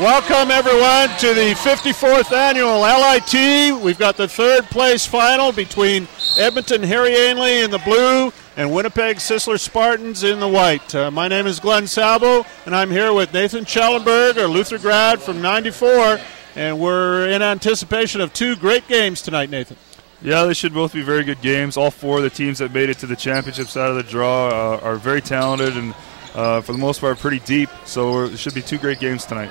Welcome, everyone, to the 54th annual LIT. We've got the third place final between Edmonton Harry Ainley in the blue and Winnipeg Sisler Spartans in the white. My name is Glenn Salvo, and I'm here with Nathan Schellenberg, a Luther grad from '94, and we're in anticipation of two great games tonight, Nathan. Yeah, they should both be very good games. All four of the teams that made it to the championship side of the draw are very talented and for the most part pretty deep, so it should be two great games tonight.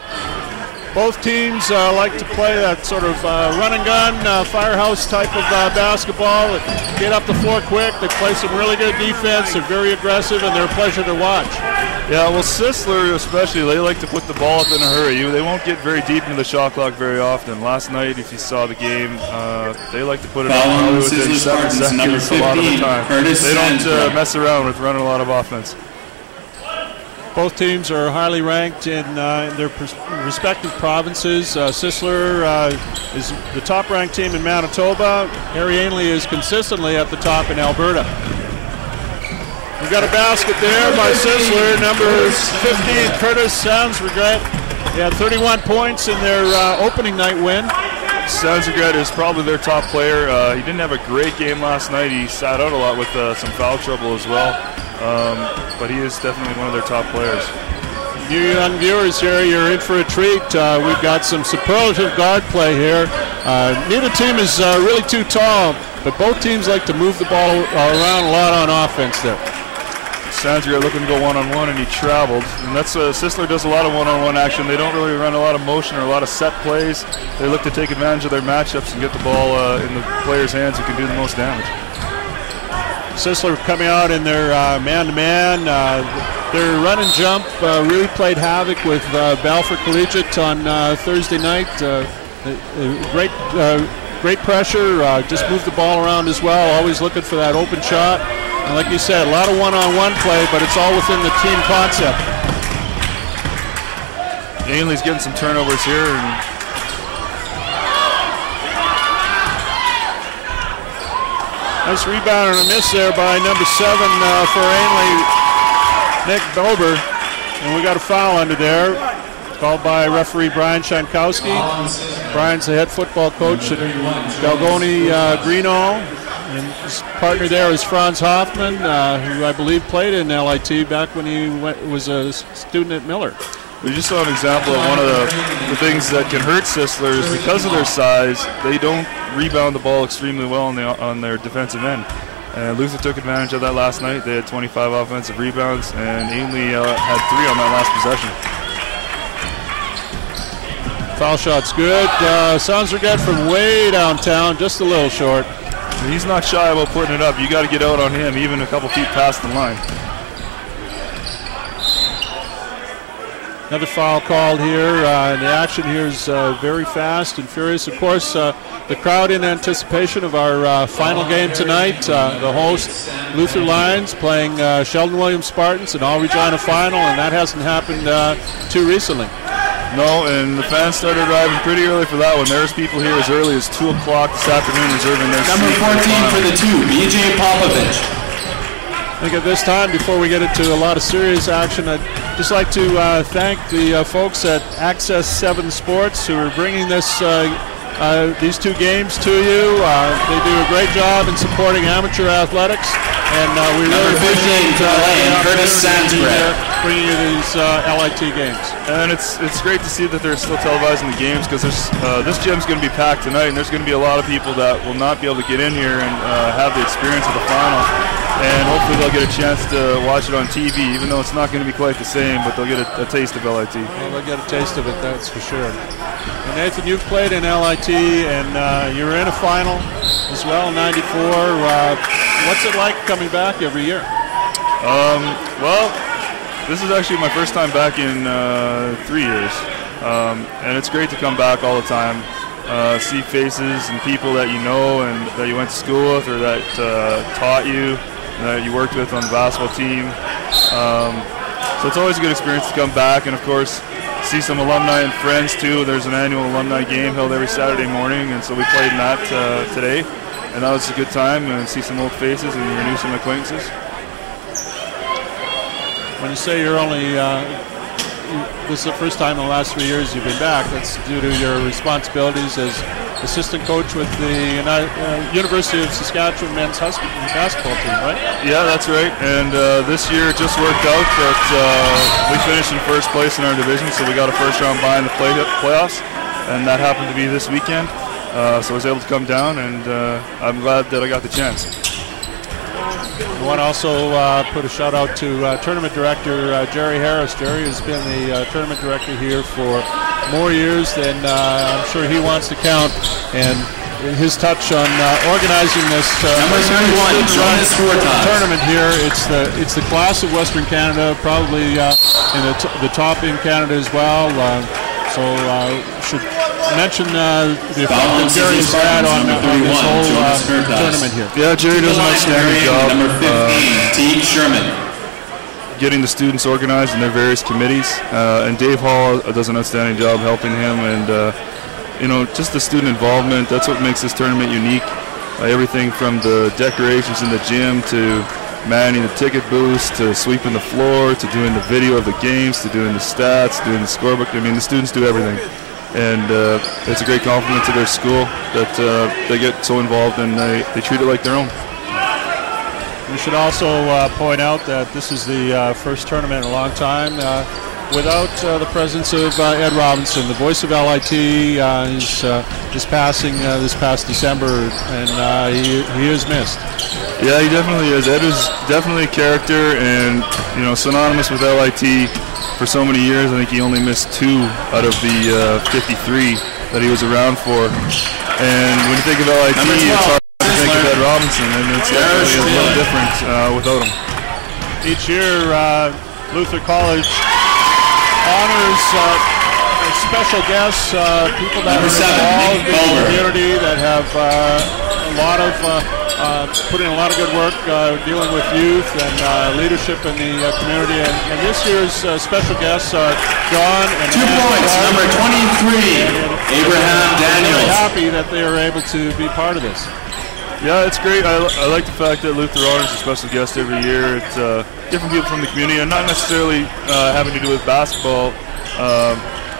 Both teams like to play that sort of run and gun, firehouse type of basketball. Get up the floor quick. They play some really good defense. They're very aggressive, and they're a pleasure to watch. Yeah, well, Sisler especially, they like to put the ball up in a hurry. They won't get very deep into the shot clock very often. Last night, if you saw the game, they like to put it up within 7 seconds a lot of the time. They don't mess around with running a lot of offense. Both teams are highly ranked in their respective provinces. Sisler is the top-ranked team in Manitoba. Harry Ainley is consistently at the top in Alberta. We've got a basket there by Sisler, number 15, Curtis Sans-Regret. He had 31 points in their opening night win. Sans-Regret is probably their top player. He didn't have a great game last night. He sat out a lot with some foul trouble as well. But he is definitely one of their top players. You young viewers here, you're in for a treat. We've got some superlative guard play here. Neither team is really too tall, but both teams like to move the ball around a lot on offense there. Sans-Regret looking to go one-on-one, and he traveled. And that's Sisler does a lot of one-on-one action. They don't really run a lot of motion or a lot of set plays. They look to take advantage of their matchups and get the ball in the player's hands who can do the most damage. Sisler coming out in their man-to-man. Their run and jump really played havoc with Balfour Collegiate on Thursday night. Great pressure, just move the ball around as well, always looking for that open shot. And like you said, a lot of one-on-one play, but it's all within the team concept. Ainley's getting some turnovers here. Nice rebound and a miss there by number 7 for Ainley, Nick Bober. And we got a foul under there, called by referee Brian Shankowski. Brian's the head football coach at Galgoni Greenall. And his partner there is Franz Hoffman, who I believe played in LIT back when he was a student at Miller. We just saw an example of one of the things that can hurt Sisler is because of their size, they don't rebound the ball extremely well on their defensive end. And Luther took advantage of that last night. They had 25 offensive rebounds, and Ainley had 3 on that last possession. Foul shot's good. Sans-Regret from way downtown, just a little short. He's not shy about putting it up. You got to get out on him, even a couple feet past the line. Another foul called here, and the action here is very fast and furious. Of course, the crowd in anticipation of our final game tonight. The host, Luther Lions, playing Sheldon Williams Spartans, an all-Regina final, and that hasn't happened too recently. No, and the fans started arriving pretty early for that one. There's people here as early as 2 o'clock this afternoon reserving their Number 14 for the 2, B.J. Popovich. I think at this time, before we get into a lot of serious action, I'd just like to thank the folks at Access 7 Sports who are bringing these two games to you. They do a great job in supporting amateur athletics, and we really appreciate Curtis Sans-Regret bringing you these LIT games. And it's great to see that they're still televising the games, because this gym's going to be packed tonight, and there's going to be a lot of people that will not be able to get in here and have the experience of the final. And hopefully they'll get a chance to watch it on TV, even though it's not going to be quite the same, but they'll get a taste of LIT. Well, they'll get a taste of it, that's for sure. And Nathan, you've played in LIT, and you were in a final as well in '94. What's it like coming back every year? Well, this is actually my first time back in 3 years, and it's great to come back all the time. See faces and people that you know and that you went to school with or that taught you, that you worked with on the basketball team. So it's always a good experience to come back, and of course see some alumni and friends too. There's an annual alumni game held every Saturday morning, and so we played in that today, and that was a good time, and see some old faces and renew some acquaintances. When you say you're only this is the first time in the last 3 years you've been back. That's due to your responsibilities as assistant coach with the University of Saskatchewan men's Husky basketball team, right? Yeah, that's right. And this year it just worked out that we finished in first place in our division, so we got a first-round bye in the playoffs, and that happened to be this weekend. So I was able to come down, and I'm glad that I got the chance. I want to also put a shout out to tournament director Jerry Harris. Jerry has been the tournament director here for more years than I'm sure he wants to count, and his touch on organizing this tournament here. It's the class of Western Canada, probably in the top in Canada as well. So should mention the effect that Jerry's had on this whole tournament here. Yeah, Jerry does an outstanding job. Number 15, Teague Sherman. Getting the students organized in their various committees, and Dave Hall does an outstanding job helping him, and just the student involvement. That's what makes this tournament unique. Everything from the decorations in the gym to manning the ticket booths to sweeping the floor to doing the video of the games to doing the stats, doing the scorebook. I mean, the students do everything, and it's a great compliment to their school that they get so involved and they treat it like their own. We should also point out that this is the first tournament in a long time without the presence of Ed Robinson, the voice of LIT. He's passing this past December, and he is missed. Yeah, he definitely is. Ed is definitely a character, and synonymous with LIT for so many years. I think he only missed 2 out of the 53 that he was around for. And when you think of LIT, it's hard to think of Ed Robinson, and it's definitely a little different without him. Each year, Luther College honors special guests, people that are involved in the community, that have a lot of put in a lot of good work dealing with youth and leadership in the community. And this year's special guests are John and 2 points, number 23, Abraham Daniels. I'm really happy that they are able to be part of this. Yeah, it's great. I like the fact that Luther honors a special guest every year. It's different people from the community, and not necessarily having to do with basketball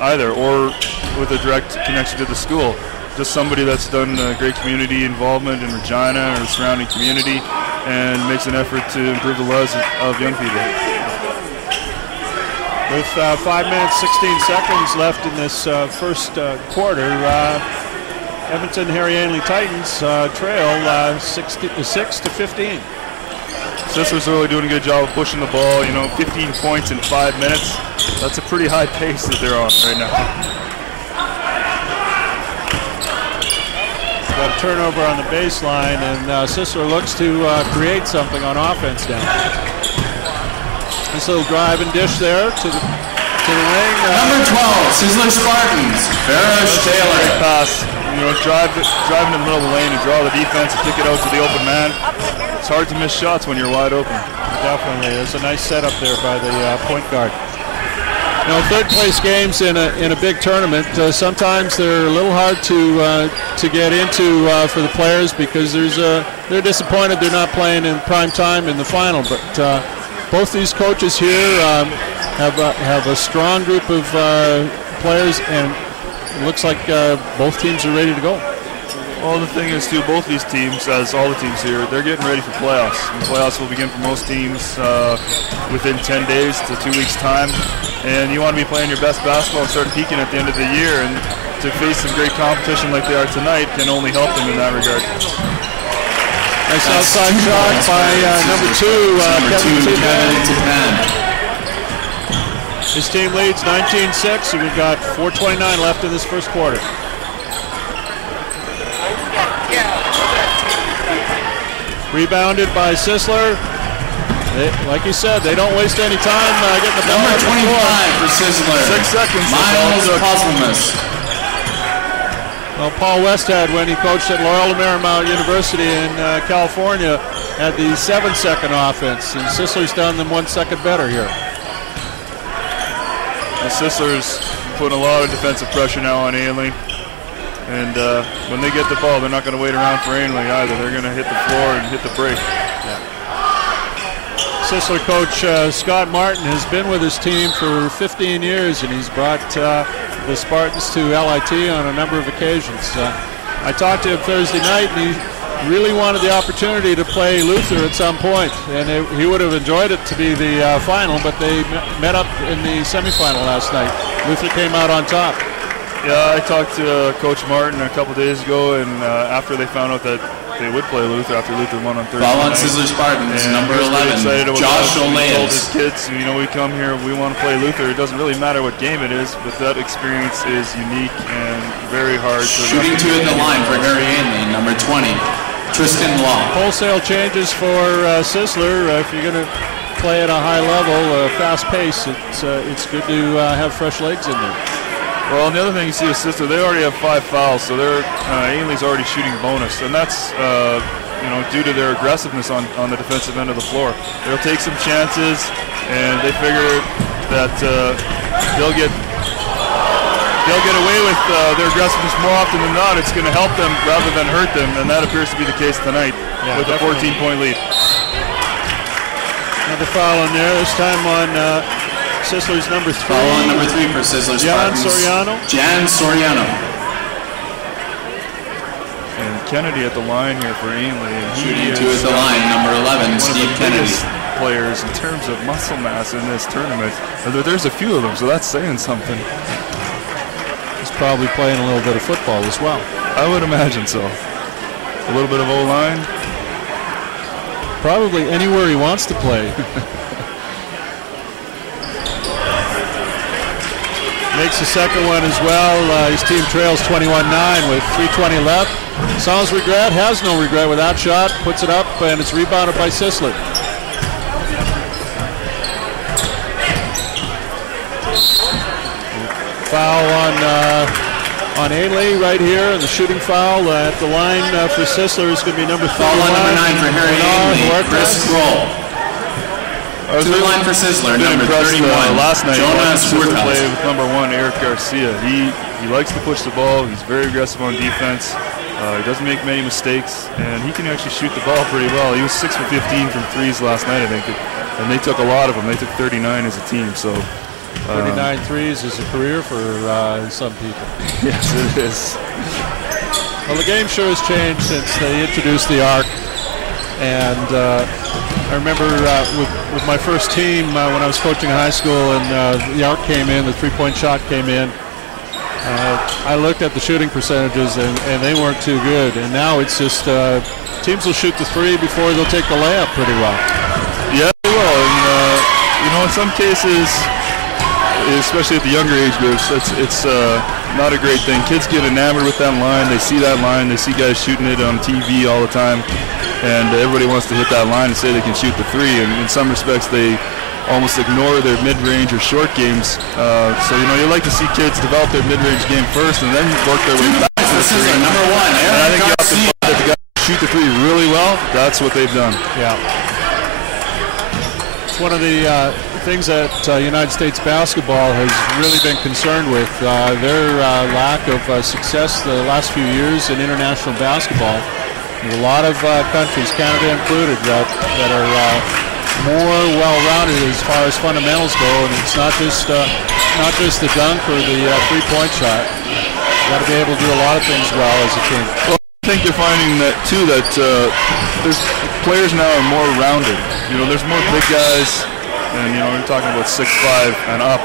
either, or with a direct connection to the school. Just somebody that's done great community involvement in Regina or the surrounding community and makes an effort to improve the lives of young people. With 5 minutes, 16 seconds left in this first quarter, Edmonton Harry Ainley Titans trail 6 to 15. Sisler's really doing a good job of pushing the ball. 15 points in 5 minutes. That's a pretty high pace that they're on right now. Got a turnover on the baseline, and Sisler looks to create something on offense now. This little drive and dish there to the wing. Number 12, Sisler Spartans, Ferris Taylor. Pass. Drive in the middle of the lane and draw the defense and kick it out to the open man. It's hard to miss shots when you're wide open. Definitely. There's a nice setup there by the point guard. Third place games in a big tournament, sometimes they're a little hard to get into for the players because they're disappointed they're not playing in prime time in the final. But both these coaches here have a strong group of players, and it looks like both teams are ready to go. Well, the thing is, too, both these teams, as all the teams here, they're getting ready for playoffs. And playoffs will begin for most teams within 10 days to 2 weeks' time. And you want to be playing your best basketball and start peaking at the end of the year. And to face some great competition like they are tonight can only help them in that regard. Nice outside shot by number 2, Kevin Tipan. His team leads 19-6, and we've got 4:29 left in this first quarter. Rebounded by Sisler. Like you said, they don't waste any time getting the ball. Number 25 for Sisler. 6 seconds. Miles Cosmas. Well, Paul Westhead, when he coached at Loyola Marymount University in California, had the 7-second offense, and Sisler's done them 1 second better here. And Sisler's putting a lot of defensive pressure now on Ainley. And when they get the ball, they're not going to wait around for Ainley either. They're going to hit the floor and hit the break. Yeah. Sisler coach Scott Martin has been with his team for 15 years, and he's brought the Spartans to LIT on a number of occasions. I talked to him Thursday night, and he really wanted the opportunity to play Luther at some point, and he would have enjoyed it to be the final, but they met up in the semifinal last night. Luther came out on top. Yeah, I talked to Coach Martin a couple days ago, and after they found out that they would play Luther after Luther won on Thursday Foul on night, Sisler Spartans, and number 11, Josh He told O'Leas. his kids, you know, we come here, we want to play Luther. It doesn't really matter what game it is, but that experience is unique and very hard. Shooting two at the line for Harry Ainley, number 20, Tristan Law. Wholesale changes for Sisler. If you're going to play at a high level, fast pace, it's good to have fresh legs in there. Well, and the other thing you see is Sisler, they already have 5 fouls, so Ainley's already shooting bonus, and that's due to their aggressiveness on the defensive end of the floor. They'll take some chances, and they figure that they'll get away with their aggressiveness more often than not. It's going to help them rather than hurt them, and that appears to be the case tonight with a 14-point lead. Another foul in there, this time on Sisler's number 3. Foul on number 3 for Sisler Spartans. Jan Soriano. And Kennedy at the line here for Ainley. Shooting two at the line, number 11, Steve Kennedy. Players in terms of muscle mass in this tournament. There's a few of them, so that's saying something. He's probably playing a little bit of football as well. I would imagine so. A little bit of O-line. Probably anywhere he wants to play. Makes the second one as well. His team trails 21-9 with 3:20 left. Sans regret, has no regret with that shot. Puts it up, and it's rebounded by Sisler. Foul on Ainley right here, and the shooting foul at the line for Sisler is going to be number 31. Foul on number 9 for Harry Ainley, Chris Kroll. To the line for Sisler, number 31, last night, Jonas Sisler played with number 1, Eric Garcia. He likes to push the ball. He's very aggressive on defense. He doesn't make many mistakes, and he can actually shoot the ball pretty well. He was 6 for 15 from threes last night, I think, and they took a lot of them. They took 39 as a team. So 39 threes is a career for some people. Yes, it is. Well, the game sure has changed since they introduced the arc. And I remember with my first team when I was coaching high school, and the arc came in, the three-point shot came in. I looked at the shooting percentages, and they weren't too good. And now it's just teams will shoot the three before they'll take the layup pretty well. Yeah, they will. And in some cases, especially at the younger age groups, it's not a great thing. Kids get enamored with that line. They see that line. They see guys shooting it on TV all the time. And everybody wants to hit that line and say they can shoot the three. And in some respects, they almost ignore their mid-range or short games. So you like to see kids develop their mid-range game first and then work their way back to the three. Number 1, and I think you have to find that the guys shoot the three really well. That's what they've done. Yeah. It's one of the things that United States basketball has really been concerned with. Their lack of success the last few years in international basketball. There's a lot of countries, Canada included, that are more well-rounded as far as fundamentals go, and it's not just the dunk or the three-point shot. You got to be able to do a lot of things well as a team. Well, I think they're finding that too. That there's players now are more rounded. There's more big guys, and we're talking about 6'5" and up,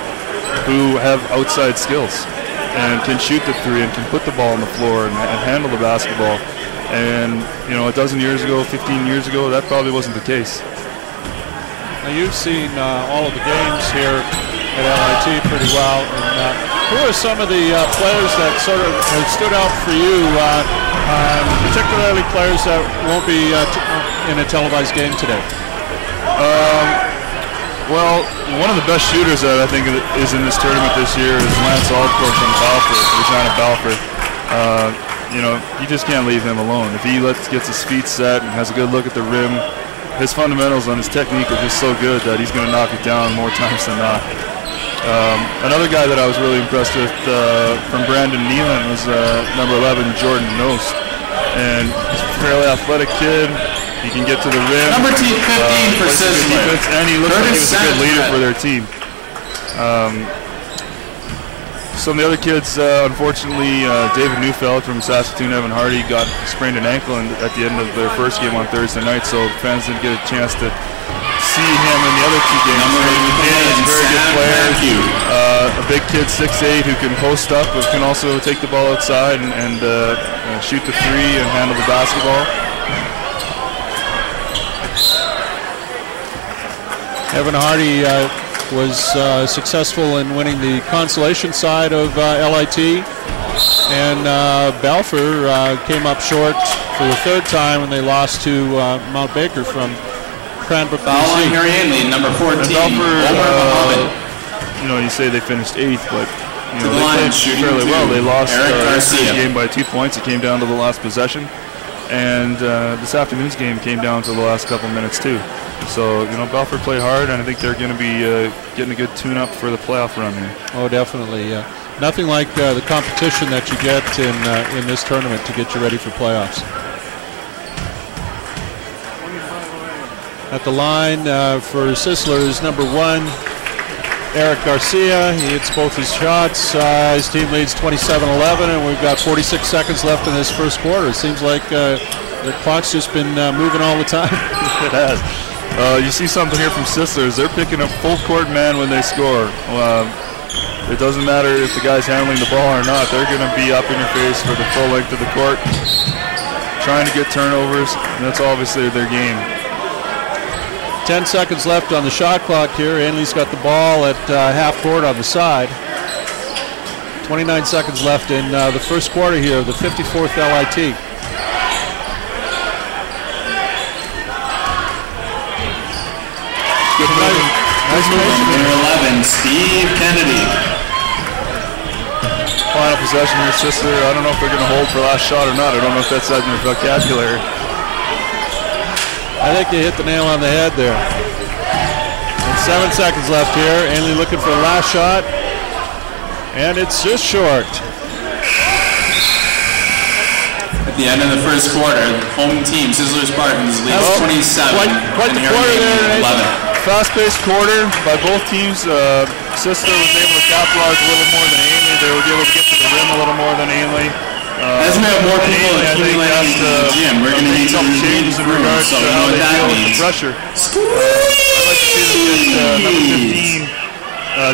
who have outside skills and can shoot the three and can put the ball on the floor and handle the basketball. And, a dozen years ago, 15 years ago, that probably wasn't the case. Now, you've seen all of the games here at LIT pretty well. And who are some of the players that sort of have stood out for you, particularly players that won't be in a televised game today? Well, one of the best shooters that I think is in this tournament this year is Lance Alcourt from Regina Balfour. You just can't leave him alone. If he gets his feet set and has a good look at the rim, his fundamentals on his technique are just so good that he's going to knock it down more times than not. Another guy that I was really impressed with from Brandon Nealon was number 11, Jordan Nost. And he's a fairly athletic kid, He can get to the rim. Number 15 for Sisler. And he looks like he was a good leader for their team. Some of the other kids, unfortunately, David Neufeld from Saskatoon, Evan Hardy got sprained an ankle at the end of their first game on Thursday night, so fans didn't get a chance to see him in the other two games. He's a very good player. A big kid, 6'8", who can post up, but can also take the ball outside and shoot the three and handle the basketball. Evan Hardy was successful in winning the consolation side of LIT, and Balfour came up short for the third time when they lost to Mount Baker from Cranbrook, following BC. Harry Ainley, number 14. Balfour, you say they finished 8th, but they played fairly well. They lost the game by 2 points. It came down to the last possession, and this afternoon's game came down to the last couple minutes too. So, Balfour played hard, and I think they're going to be getting a good tune-up for the playoff run here. Oh, definitely. Nothing like the competition that you get in this tournament to get you ready for playoffs. At the line for Sisler is number 1, Eric Garcia. He hits both his shots. His team leads 27-11, and we've got 46 seconds left in this first quarter. It seems like the clock's just been moving all the time. It has. You see something here from Sisler. They're picking up full court man when they score. It doesn't matter if the guy's handling the ball or not. They're going to be up in your face for the full length of the court, trying to get turnovers, and that's obviously their game. 10 seconds left on the shot clock here. Ainley's got the ball at half court on the side. 29 seconds left in the first quarter here of the 54th LIT. Good move. Nice move. Number 11, Steve Kennedy. Final possession here, Sisler. I don't know if they're going to hold for last shot or not. I don't know if that's in their vocabulary. I think you hit the nail on the head there. And 7 seconds left here. Ainley looking for the last shot. And it's just short. At the end of the first quarter, home team, Sisler Spartans, leads 27. Quite the quarter there, 11. Fast-paced quarter by both teams. Sisler was able to capitalize a little more than Ainley. They were able to get to the rim a little more than Ainley. As we have more people accumulating in the gym, we're going to need some changes in regards to how they deal with the pressure. I'd like to see them get number 15,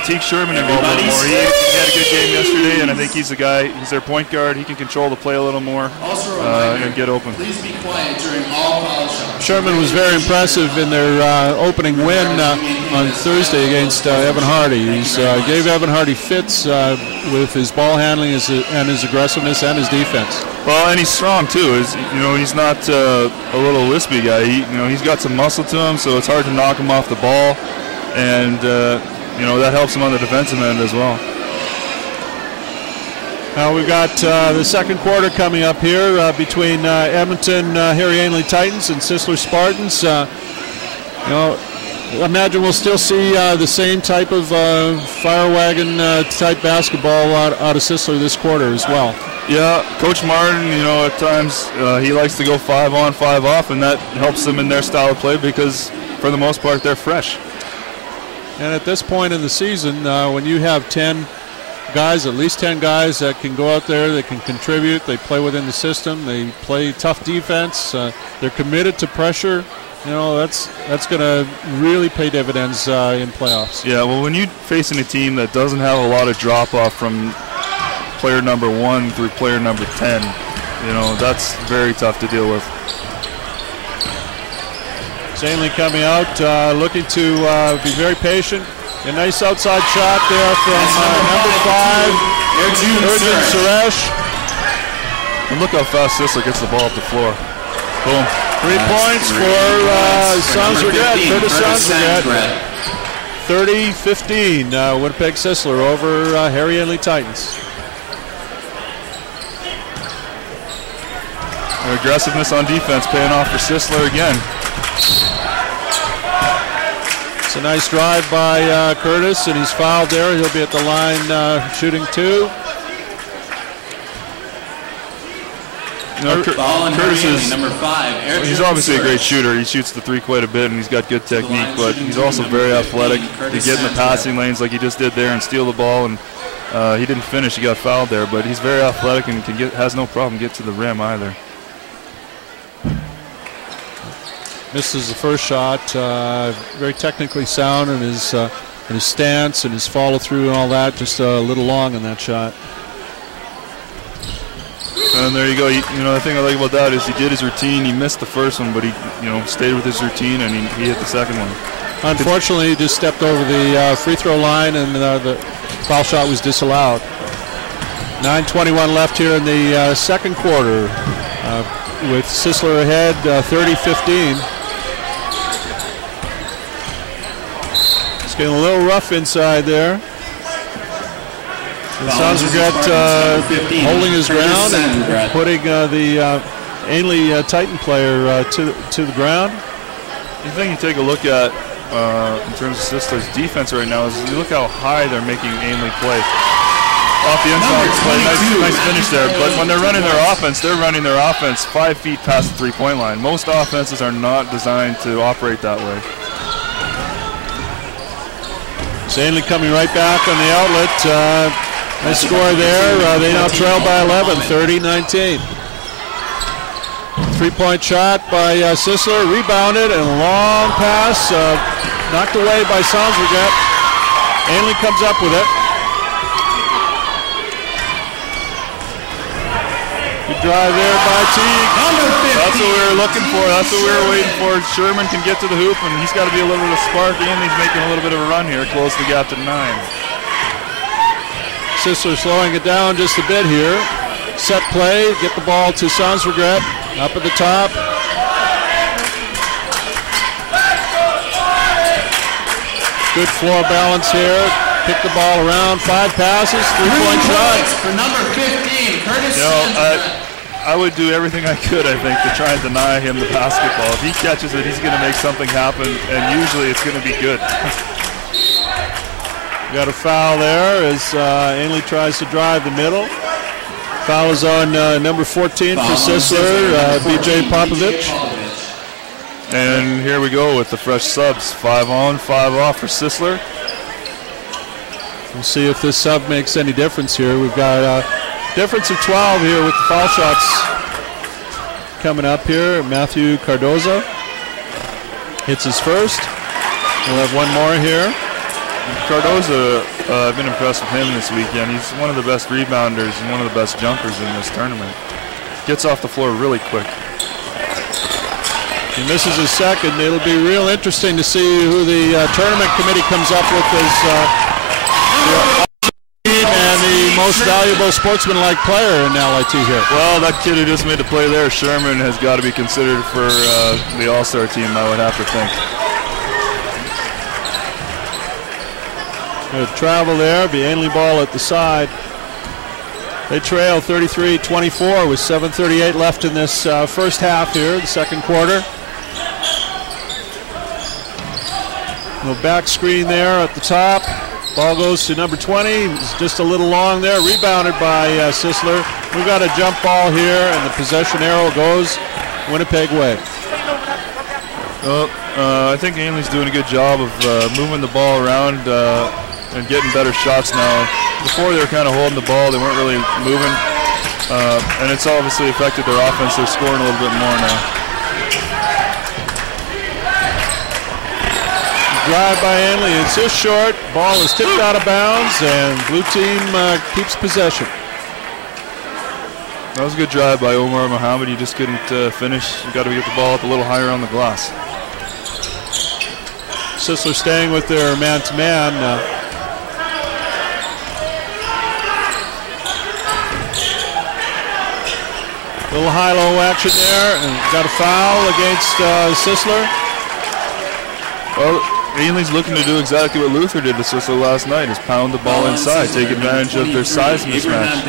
Teague Sherman, involved a little more. He had a good game yesterday, and I think he's the guy. He's their point guard. He can control the play a little more and get open. Please be quiet during all foul shots. Sherman was very impressive in their opening win on Thursday against Evan Hardy. He gave Evan Hardy fits with his ball handling and his aggressiveness and his defense. Well, and he's strong too. He's not a little wispy guy. He's got some muscle to him, so it's hard to knock him off the ball, and that helps him on the defensive end as well. We've got the second quarter coming up here between Edmonton Harry Ainley Titans and Sisler Spartans. Imagine we'll still see the same type of fire wagon type basketball out of Sisler this quarter as well. Yeah, Coach Martin, at times he likes to go 5 on, 5 off, and that helps them in their style of play because for the most part they're fresh. And at this point in the season, when you have 10 guys, at least 10 guys that can go out there, that can contribute, they play within the system, they play tough defense, they're committed to pressure, that's going to really pay dividends in playoffs. Yeah, well, when you're facing a team that doesn't have a lot of drop-off from player number 1 through player number 10, that's very tough to deal with. Ainley coming out, looking to be very patient. A nice outside shot there from number 5, Urjan Suresh. And look how fast Sisler gets the ball up the floor. Boom. 3 points for Curtis Sonsregat. 30-15, Winnipeg Sisler over Harry Ainley Titans. Their aggressiveness on defense paying off for Sisler again. It's a nice drive by Curtis, and he's fouled there. He'll be at the line shooting 2. Curtis is number 5. He's obviously a great shooter. He shoots the three quite a bit, and he's got good technique, but he's also very athletic to get in the passing lanes like he just did there and steal the ball. And he didn't finish. He got fouled there, but he's very athletic and has no problem get to the rim either. Misses the first shot. Very technically sound in his stance and his follow through and all that. Just a little long in that shot. And there you go. The thing I like about that is he did his routine. He missed the first one, but he stayed with his routine and he hit the second one. Unfortunately, he just stepped over the free throw line and the foul shot was disallowed. 9:21 left here in the second quarter with Sisler ahead 30-15. It's getting a little rough inside there. Sisler holding his ground and putting the Ainley Titan player to the ground. The thing you take a look at in terms of Sisler's defense right now is you look how high they're making Ainley play. Off the inside play, nice finish there. But when they're running their offense 5 feet past the three-point line. Most offenses are not designed to operate that way. Ainley coming right back on the outlet. Nice score there. They now trail by 11, 30-19. Three-point shot by Sisler, rebounded, and a long pass, knocked away by Sandsberget. Ainley comes up with it. Good drive there by Teague. That's what we were looking for. That's what we were waiting for. Sherman can get to the hoop, and he's got to be a little bit of spark. Ainley's making a little bit of a run here, close the gap to 9. Sisler slowing it down just a bit here. Set play, get the ball to Sandsberget, up at the top. Good floor balance here. Pick the ball around, 5 passes, 3-point shot. For number 15, Curtis I would do everything I could, I think, to try and deny him the basketball. If he catches it, he's going to make something happen, and usually it's going to be good. Got a foul there as Ainley tries to drive the middle. Foul is on number 14 for Sisler, B.J. Popovich. And here we go with the fresh subs. 5 on, 5 off for Sisler. We'll see if this sub makes any difference here. We've got a difference of 12 here with the foul shots coming up here. Matthew Cardoza hits his first. We'll have one more here. Cardoza, I've been impressed with him this weekend. He's one of the best rebounders and one of the best jumpers in this tournament. Gets off the floor really quick. He misses his second. It'll be real interesting to see who the tournament committee comes up with as the and the most valuable sportsmanlike player in LIT here. Well, that kid who just made the play there, Sherman, has got to be considered for the All-Star team, I would have to think. Good travel there, be Ainley ball at the side. They trail 33-24 with 7:38 left in this first half here, the second quarter. No back screen there at the top. Ball goes to number 20. It's just a little long there, rebounded by Sisler. We've got a jump ball here, and the possession arrow goes Winnipeg way. Well, I think Ainley's doing a good job of moving the ball around and getting better shots now. Before they were kind of holding the ball, they weren't really moving, and it's obviously affected their offense. They're scoring a little bit more now. Drive by Ainley, it's just short. Ball is tipped out of bounds, and blue team keeps possession. That was a good drive by Omar Mohammed. He just couldn't finish. You got to get the ball up a little higher on the glass. Sisler staying with their man-to-man. Little high-low action there, and got a foul against Sisler. Well, Ainley's looking to do exactly what Luther did to Sisler last night, is pound the ball inside, take advantage of their size mismatch.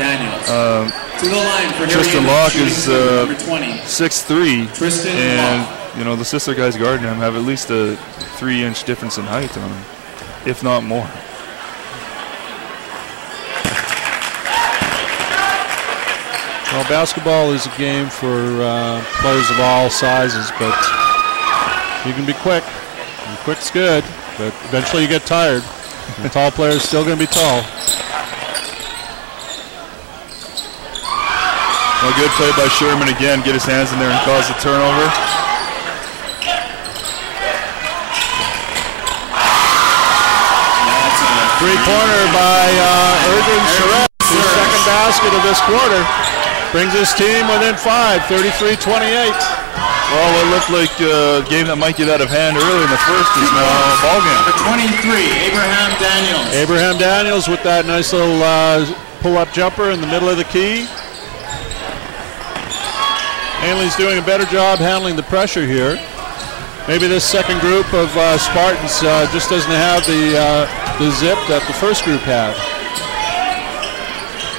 Tristan Locke is 6'3", and the Sisler guys guarding him have at least a 3-inch difference in height on him, if not more. Well, basketball is a game for players of all sizes, but you can be quick. And quick's good, but eventually you get tired. The tall player is still going to be tall. Well, good play by Sherman again. Get his hands in there and cause the turnover. Three-pointer by Erden Charette, his second basket of this quarter. Brings his team within 5, 33-28. Well, what looked like a game that might get out of hand early in the first is now a ball game. For 23, Abraham Daniels. Abraham Daniels with that nice little pull-up jumper in the middle of the key. Ainley's doing a better job handling the pressure here. Maybe this second group of Spartans just doesn't have the zip that the first group had.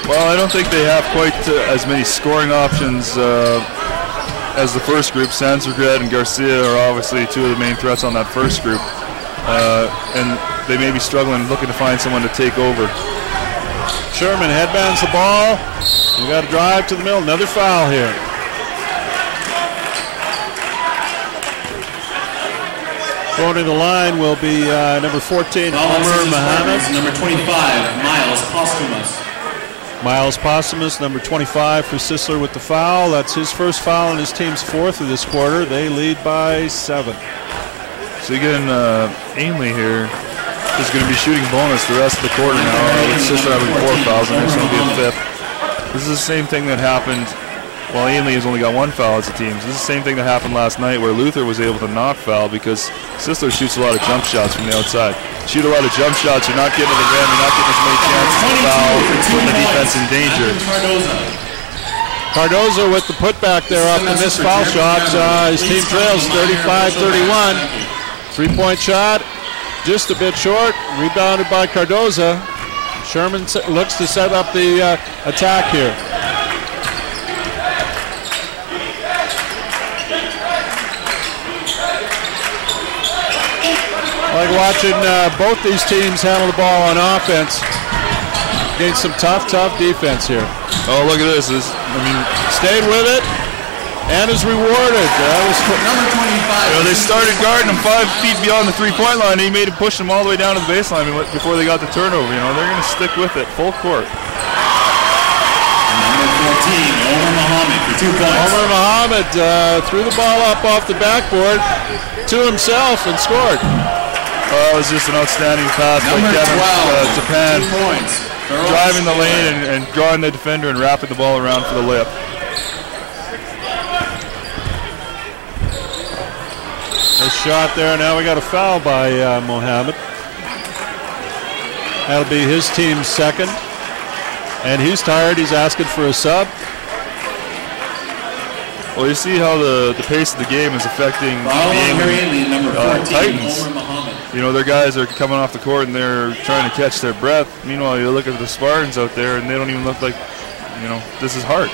Well, I don't think they have quite as many scoring options as the first group. Sanzergred and Garcia are obviously two of the main threats on that first group. And they may be struggling, looking to find someone to take over. Sherman headbands the ball. We got a drive to the middle. Another foul here. Going to the line will be number 14, Omer Mohammed. Number 25, Miles Posthumus. Miles Posthumus, number 25 for Sisler with the foul. That's his first foul and his team's fourth of this quarter. They lead by 7. So again, Ainley here is going to be shooting bonus the rest of the quarter now. With Sisler having 4 fouls and next one will be a 5th. This is the same thing that happened. Well, Ainley has only got 1 foul as a team. So this is the same thing that happened last night where Luther was able to not foul because Sisler shoots a lot of jump shots from the outside. Shoot a lot of jump shots, you're not getting to the rim, you're not getting as many chances to foul, putting the defense in danger. Cardoza with the putback there off the missed foul shot. His team trails 35-31. 3-point shot, just a bit short, rebounded by Cardoza. Sherman looks to set up the attack here. I like watching both these teams handle the ball on offense against some tough defense here. Oh, look at this. Stayed with it and is rewarded. Number 25. They started guarding him 5 feet beyond the three-point line. He made him push them all the way down to the baseline before they got the turnover. They're going to stick with it, full court. Number 14, Omer Mohammed for 2 points. Omer Mohammed threw the ball up off the backboard to himself and scored. It was just an outstanding pass by Kevin to Pan, driving the lane and drawing the defender and wrapping the ball around for the layup. Nice shot there. Now we got a foul by Mohammed. That'll be his team's second. And he's tired. He's asking for a sub. Well, you see how the pace of the game is affecting the Titans. Their guys are coming off the court and they're trying to catch their breath. Meanwhile, you look at the Spartans out there and they don't even look like, this is hard.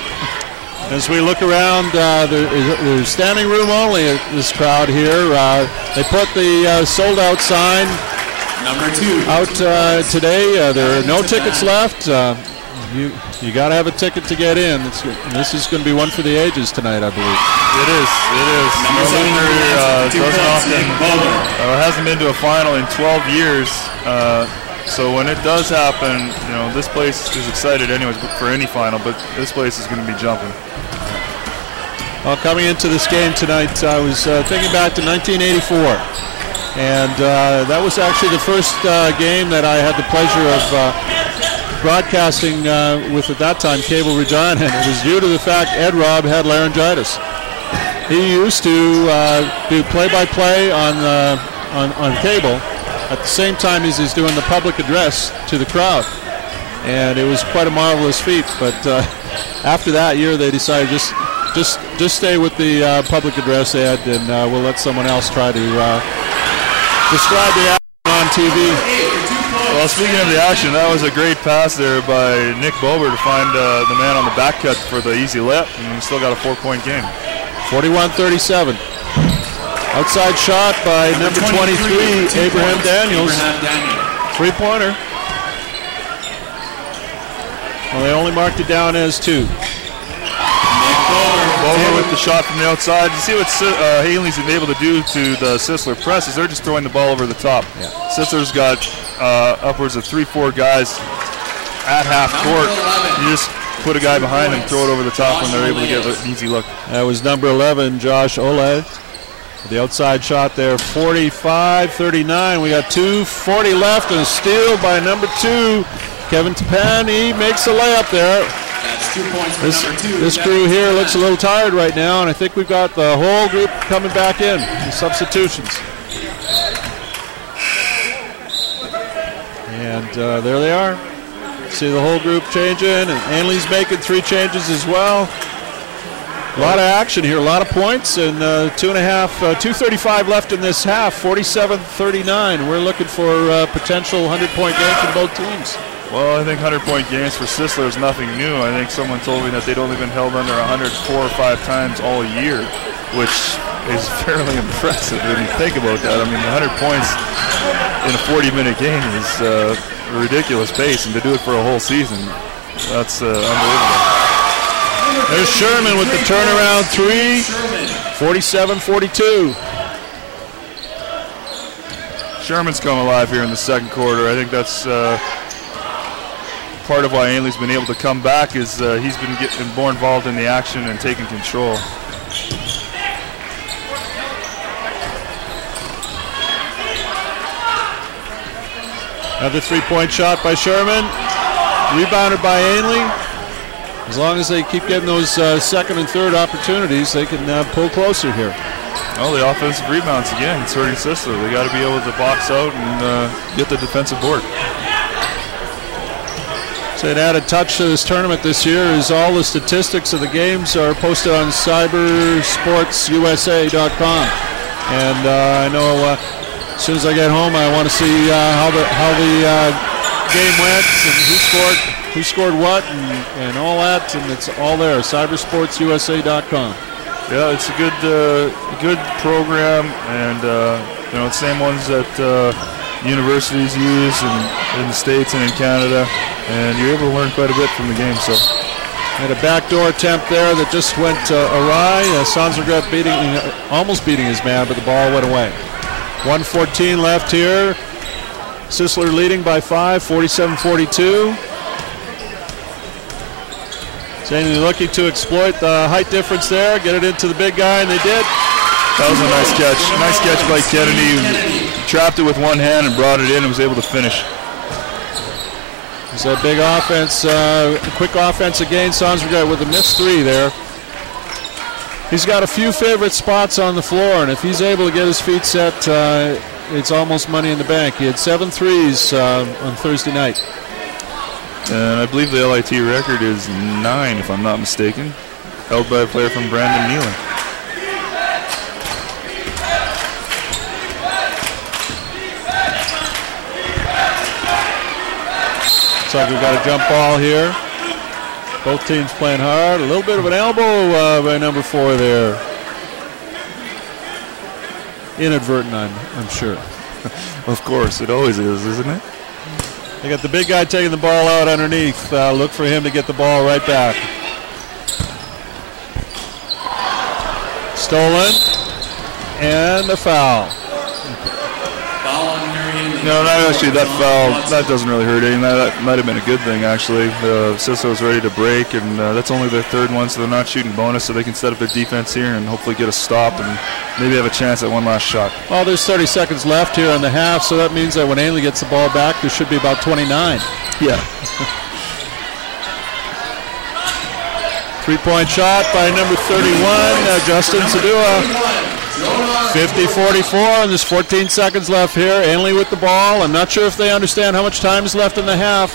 As we look around, there's standing room only at this crowd here. They put the sold-out sign Number 2 out today. There are no tickets left. You got to have a ticket to get in. This is going to be one for the ages tonight, I believe. It is. Hasn't been to a final in 12 years. So when it does happen, this place is excited anyways for any final, but this place is going to be jumping. Well, coming into this game tonight, I was thinking back to 1984. And that was actually the first game that I had the pleasure of broadcasting with, at that time, Cable Regina, and it was due to the fact Ed Robb had laryngitis. He used to do play-by-play on cable at the same time as he's doing the public address to the crowd, and it was quite a marvelous feat. But after that year, they decided just stay with the public address, Ed, and we'll let someone else try to describe the action on TV. Well, speaking of the action, that was a great pass there by Nick Bober to find the man on the back cut for the easy layup, and we still got a 4-point game. 41-37. Outside shot by number 23, Abraham Daniels. 3-pointer. Well, they only marked it down as 2. Bober with the shot from the outside. You see what Ainley's been able to do to the Sisler press is they're just throwing the ball over the top. Yeah. Sisler's got upwards of 3-4 guys at half court. You just put a guy behind him, throw it over the top when they're able to get an easy look. That was number 11, Josh Ole. The outside shot there, 45-39. We got 2:40 left and a steal by number 2, Kevin Tapan. He makes a layup there. That's 2 points for number 2. This crew here looks a little tired right now, and I think we've got the whole group coming back in. The substitutions. And there they are. See the whole group changing, and Ainley's making 3 changes as well. A lot of action here, a lot of points, and 2:35 left in this half, 47-39. We're looking for potential 100-point games from both teams. Well, I think 100-point games for Sisler is nothing new. I think someone told me that they'd only been held under 100 4 or 5 times all year, which is fairly impressive when you think about that. I mean, 100 points in a 40-minute game is a ridiculous pace, and to do it for a whole season, that's unbelievable. There's Sherman with the turnaround 3, 47-42. Sherman's come alive here in the second quarter. I think that's part of why Ainley's been able to come back is he's been getting more involved in the action and taking control. Another 3-point shot by Sherman, rebounded by Ainley. As long as they keep getting those second and third opportunities, they can pull closer here. Well, the offensive rebounds again, it's hurting Sisler. They got to be able to box out and get the defensive board. So an added touch to this tournament this year is all the statistics of the games are posted on cybersportsusa.com. And I know as soon as I get home, I want to see how the game went and who scored what and all that, and it's all there, cybersportsusa.com. Yeah, it's a good program, and it's the same ones that universities use in the States and in Canada, and you're able to learn quite a bit from the game. So, had a backdoor attempt there that just went awry. Sonsergrat almost beating his man, but the ball went away. 1:14 left here. Sisler leading by 5, 47-42. Ainley looking to exploit the height difference there, get it into the big guy, and they did. That was a nice catch. Nice catch by Kennedy. He trapped it with one hand and brought it in and was able to finish. It's a big offense, quick offense again. Sonsergrat with a missed 3 there. He's got a few favorite spots on the floor, and if he's able to get his feet set, it's almost money in the bank. He had 7 threes on Thursday night. And I believe the LIT record is 9, if I'm not mistaken, held by a player from Brandon Nealon. Looks like we've got a jump ball here. Both teams playing hard. A little bit of an elbow by number 4 there. Inadvertent, I'm sure. Of course, it always is, isn't it? They got the big guy taking the ball out underneath. Look for him to get the ball right back. Stolen. And a foul. No, not actually. That foul, that doesn't really hurt anything. That might have been a good thing, actually. Sisler was ready to break, and that's only their 3rd one, so they're not shooting bonus, so they can set up their defense here and hopefully get a stop and maybe have a chance at one last shot. Well, there's 30 seconds left here in the half, so that means that when Ainley gets the ball back, there should be about 29. Yeah. 3-point shot by number 31, Justin Sadua. 50-44, and there's 14 seconds left here. Ainley with the ball. I'm not sure if they understand how much time is left in the half.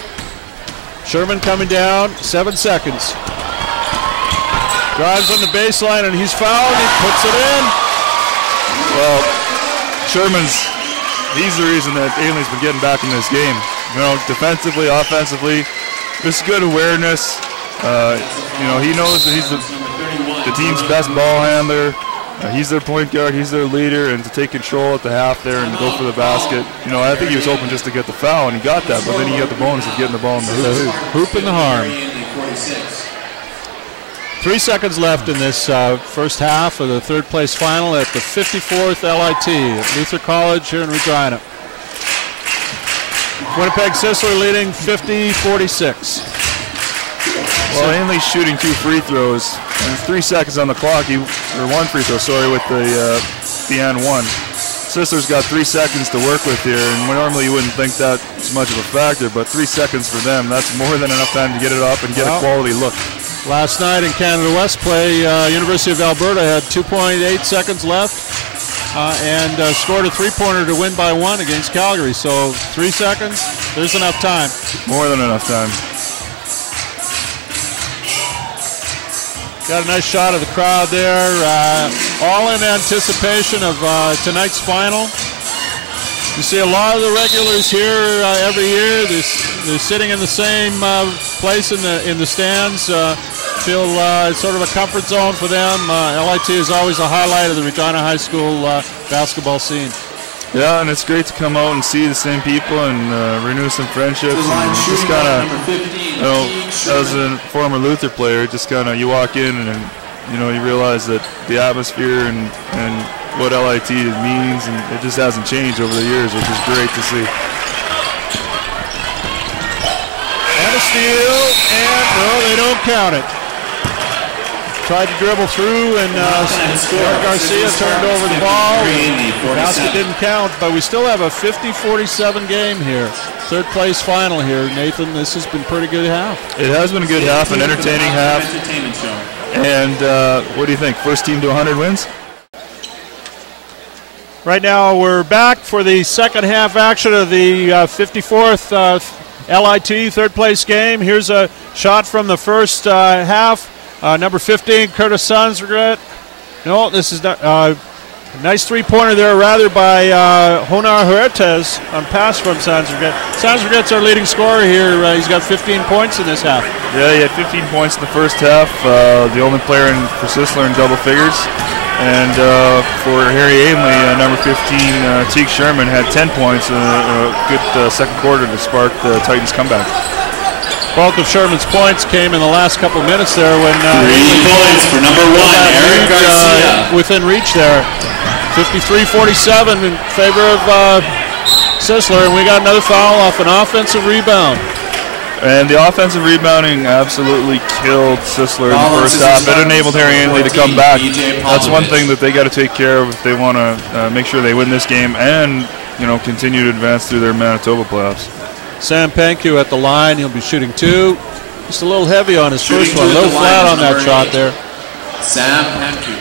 Sherman coming down, 7 seconds. Drives on the baseline, and he's fouled. He puts it in. Well, he's the reason that Ainley's been getting back in this game. Defensively, offensively, just good awareness. He knows that he's the team's best ball handler. He's their point guard, he's their leader, and to take control at the half there and go for the basket. I think he was hoping just to get the foul, and he got that, but then he got the bonus of getting the ball in the hoop. Hoop in the harm. 3 seconds left in this first half of the third place final at the 54th LIT at Luther College here in Regina. Winnipeg Sisler leading 50-46. Well, Ainley's shooting 2 free throws. And 3 seconds on the clock, or 1 free throw, sorry, with the and 1. Sisler's got 3 seconds to work with here, and normally you wouldn't think that's much of a factor, but 3 seconds for them, that's more than enough time to get it up and get a quality look. Last night in Canada West play, University of Alberta had 2.8 seconds left and scored a 3-pointer to win by 1 against Calgary. So 3 seconds, there's enough time. More than enough time. Got a nice shot of the crowd there, all in anticipation of tonight's final. You see a lot of the regulars here every year. They're sitting in the same place in the stands. Feel it's sort of a comfort zone for them. LIT is always a highlight of the Regina High School basketball scene. Yeah, and it's great to come out and see the same people and renew some friendships. And just kind of, as a former Luther player, just kind of you walk in and you realize that the atmosphere and what LIT means, and it just hasn't changed over the years, which is great to see. And a steal, and no, they don't count it. Tried to dribble through, and Garcia turned over the ball. The basket didn't count, but we still have a 50-47 game here. Third place final here. Nathan, this has been a pretty good half. It has been a good half, an entertaining half. And what do you think? First team to 100 wins? Right now we're back for the second half action of the 54th LIT third place game. Here's a shot from the first half. Number 15, Curtis Sanzregret. No, this is not. Nice three-pointer there, rather, by Honar Huertas on pass from Sanzregret. Sanzregret's our leading scorer here. He's got 15 points in this half. Yeah, he had 15 points in the first half. The only player for Sisler in double figures. And for Harry Ainley, number 15, Teague Sherman, had 10 points in a good second quarter to spark the Titans' comeback. Bulk of Sherman's points came in the last couple of minutes there when 3 points for number 1, Eric Garcia. Within reach there. 53-47 in favor of Sisler, and we got another foul off an offensive rebound. And the offensive rebounding absolutely killed Sisler in the first half. It enabled Harry Ainley to come back. That's one thing that they got to take care of if they want to make sure they win this game and continue to advance through their Manitoba playoffs. Sam Panku at the line. He'll be shooting 2. Just a little heavy on his first one. A little flat on that shot there. Sam Panku.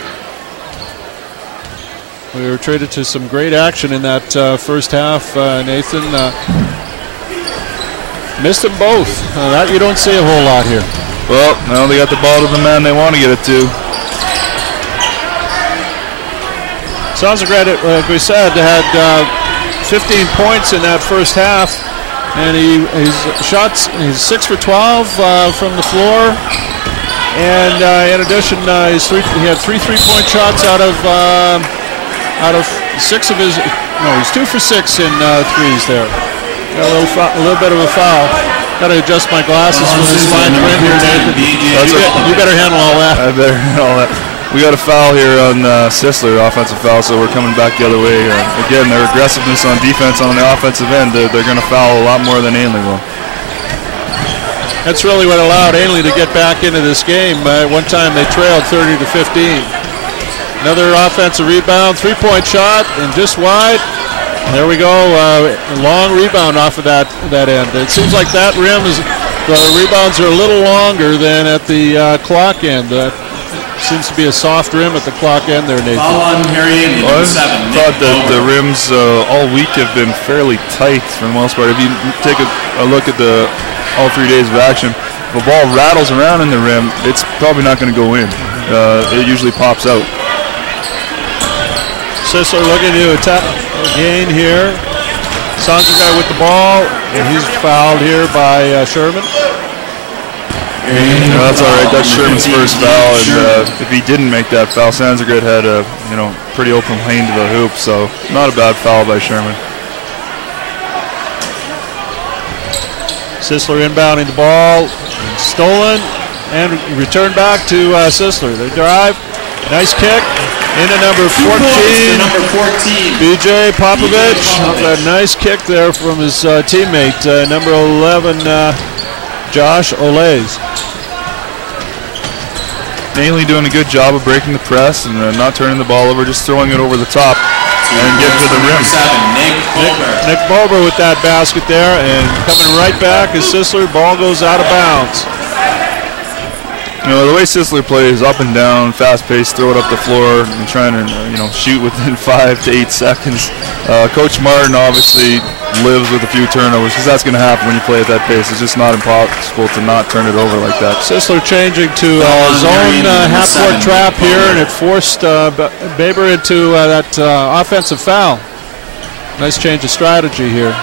We were treated to some great action in that first half, Nathan. Missed them both. That you don't see a whole lot here. Well, now they got the ball to the man they want to get it to. Sanzregret, like we said, had 15 points in that first half. And his shots, he's 6 for 12 from the floor. And in addition, he had 3 3-point shots out of 6 of his. No, he's 2 for 6 in threes there. Got a little bit of a foul. Got to adjust my glasses for this fine print here, Nathan. You better handle all that. I better handle all that. We got a foul here on Sisler, offensive foul, so we're coming back the other way. Again, their aggressiveness on defense on the offensive end, they're going to foul a lot more than Ainley will. That's really what allowed Ainley to get back into this game. One time they trailed 30-15. Another offensive rebound, 3-point shot, and just wide. There we go, a long rebound off of that end. It seems like that rim the rebounds are a little longer than at the clock end. Seems to be a soft rim at the clock end there, Nathan. I thought that the rims all week have been fairly tight for the most part. If you take a look at all 3 days of action, if a ball rattles around in the rim, it's probably not going to go in. It usually pops out. Sisler looking to attack gain here. Sanzregret with the ball, and he's fouled here by Sherman. No, that's all right. That's Sherman's first foul, and if he didn't make that foul, Sanzregret had a pretty open lane to the hoop, so not a bad foul by Sherman. Sisler inbounding the ball, and stolen, And return back to Sisler. They drive. Nice kick. Into number 14. BJ Popovich. A nice kick there from his teammate, number 11, Josh Olays. Ainley doing a good job of breaking the press and not turning the ball over, just throwing it over the top and getting to the rim. Nick Bober with that basket there, and coming right back as Sisler, ball goes out of bounds. You know, the way Sisler plays, up and down, fast-paced, throw it up the floor, and trying to, shoot within 5 to 8 seconds. Coach Martin obviously lives with a few turnovers because that's going to happen when you play at that pace. It's just not impossible to not turn it over like that. Sisler changing to zone half-court trap here, and it forced Baber into that offensive foul. Nice change of strategy here.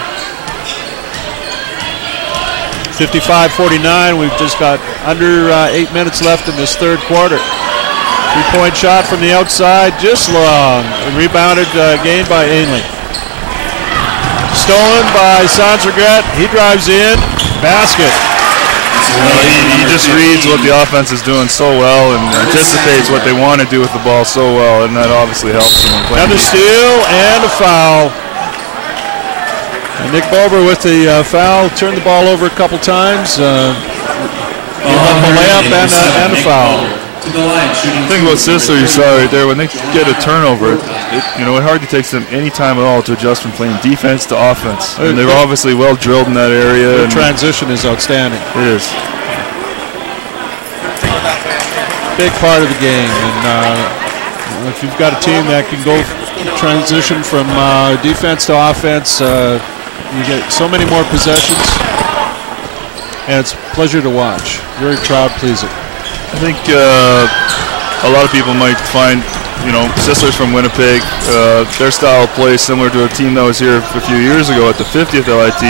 55-49. We've just got under 8 minutes left in this third quarter. 3-point shot from the outside, just long. Rebounded gained by Ainley. Stolen by Sanzergret. He drives in. Basket. He just reads what the offense is doing so well and anticipates what they want to do with the ball so well, and that obviously helps him. Another steal and a foul. And Nick Bober with the foul, turned the ball over a couple times. A layup and a foul. The thing about Sisler, you saw right there, when they get a turnover, it hardly takes them any time at all to adjust from playing defense to offense. And they're obviously well drilled in that area. The transition is outstanding. It is. Big part of the game. And if you've got a team that can go transition from defense to offense, you get so many more possessions, and it's a pleasure to watch. Very crowd pleasing. I think a lot of people might find, Sisler's from Winnipeg. Their style of play is similar to a team that was here a few years ago at the 50th LIT,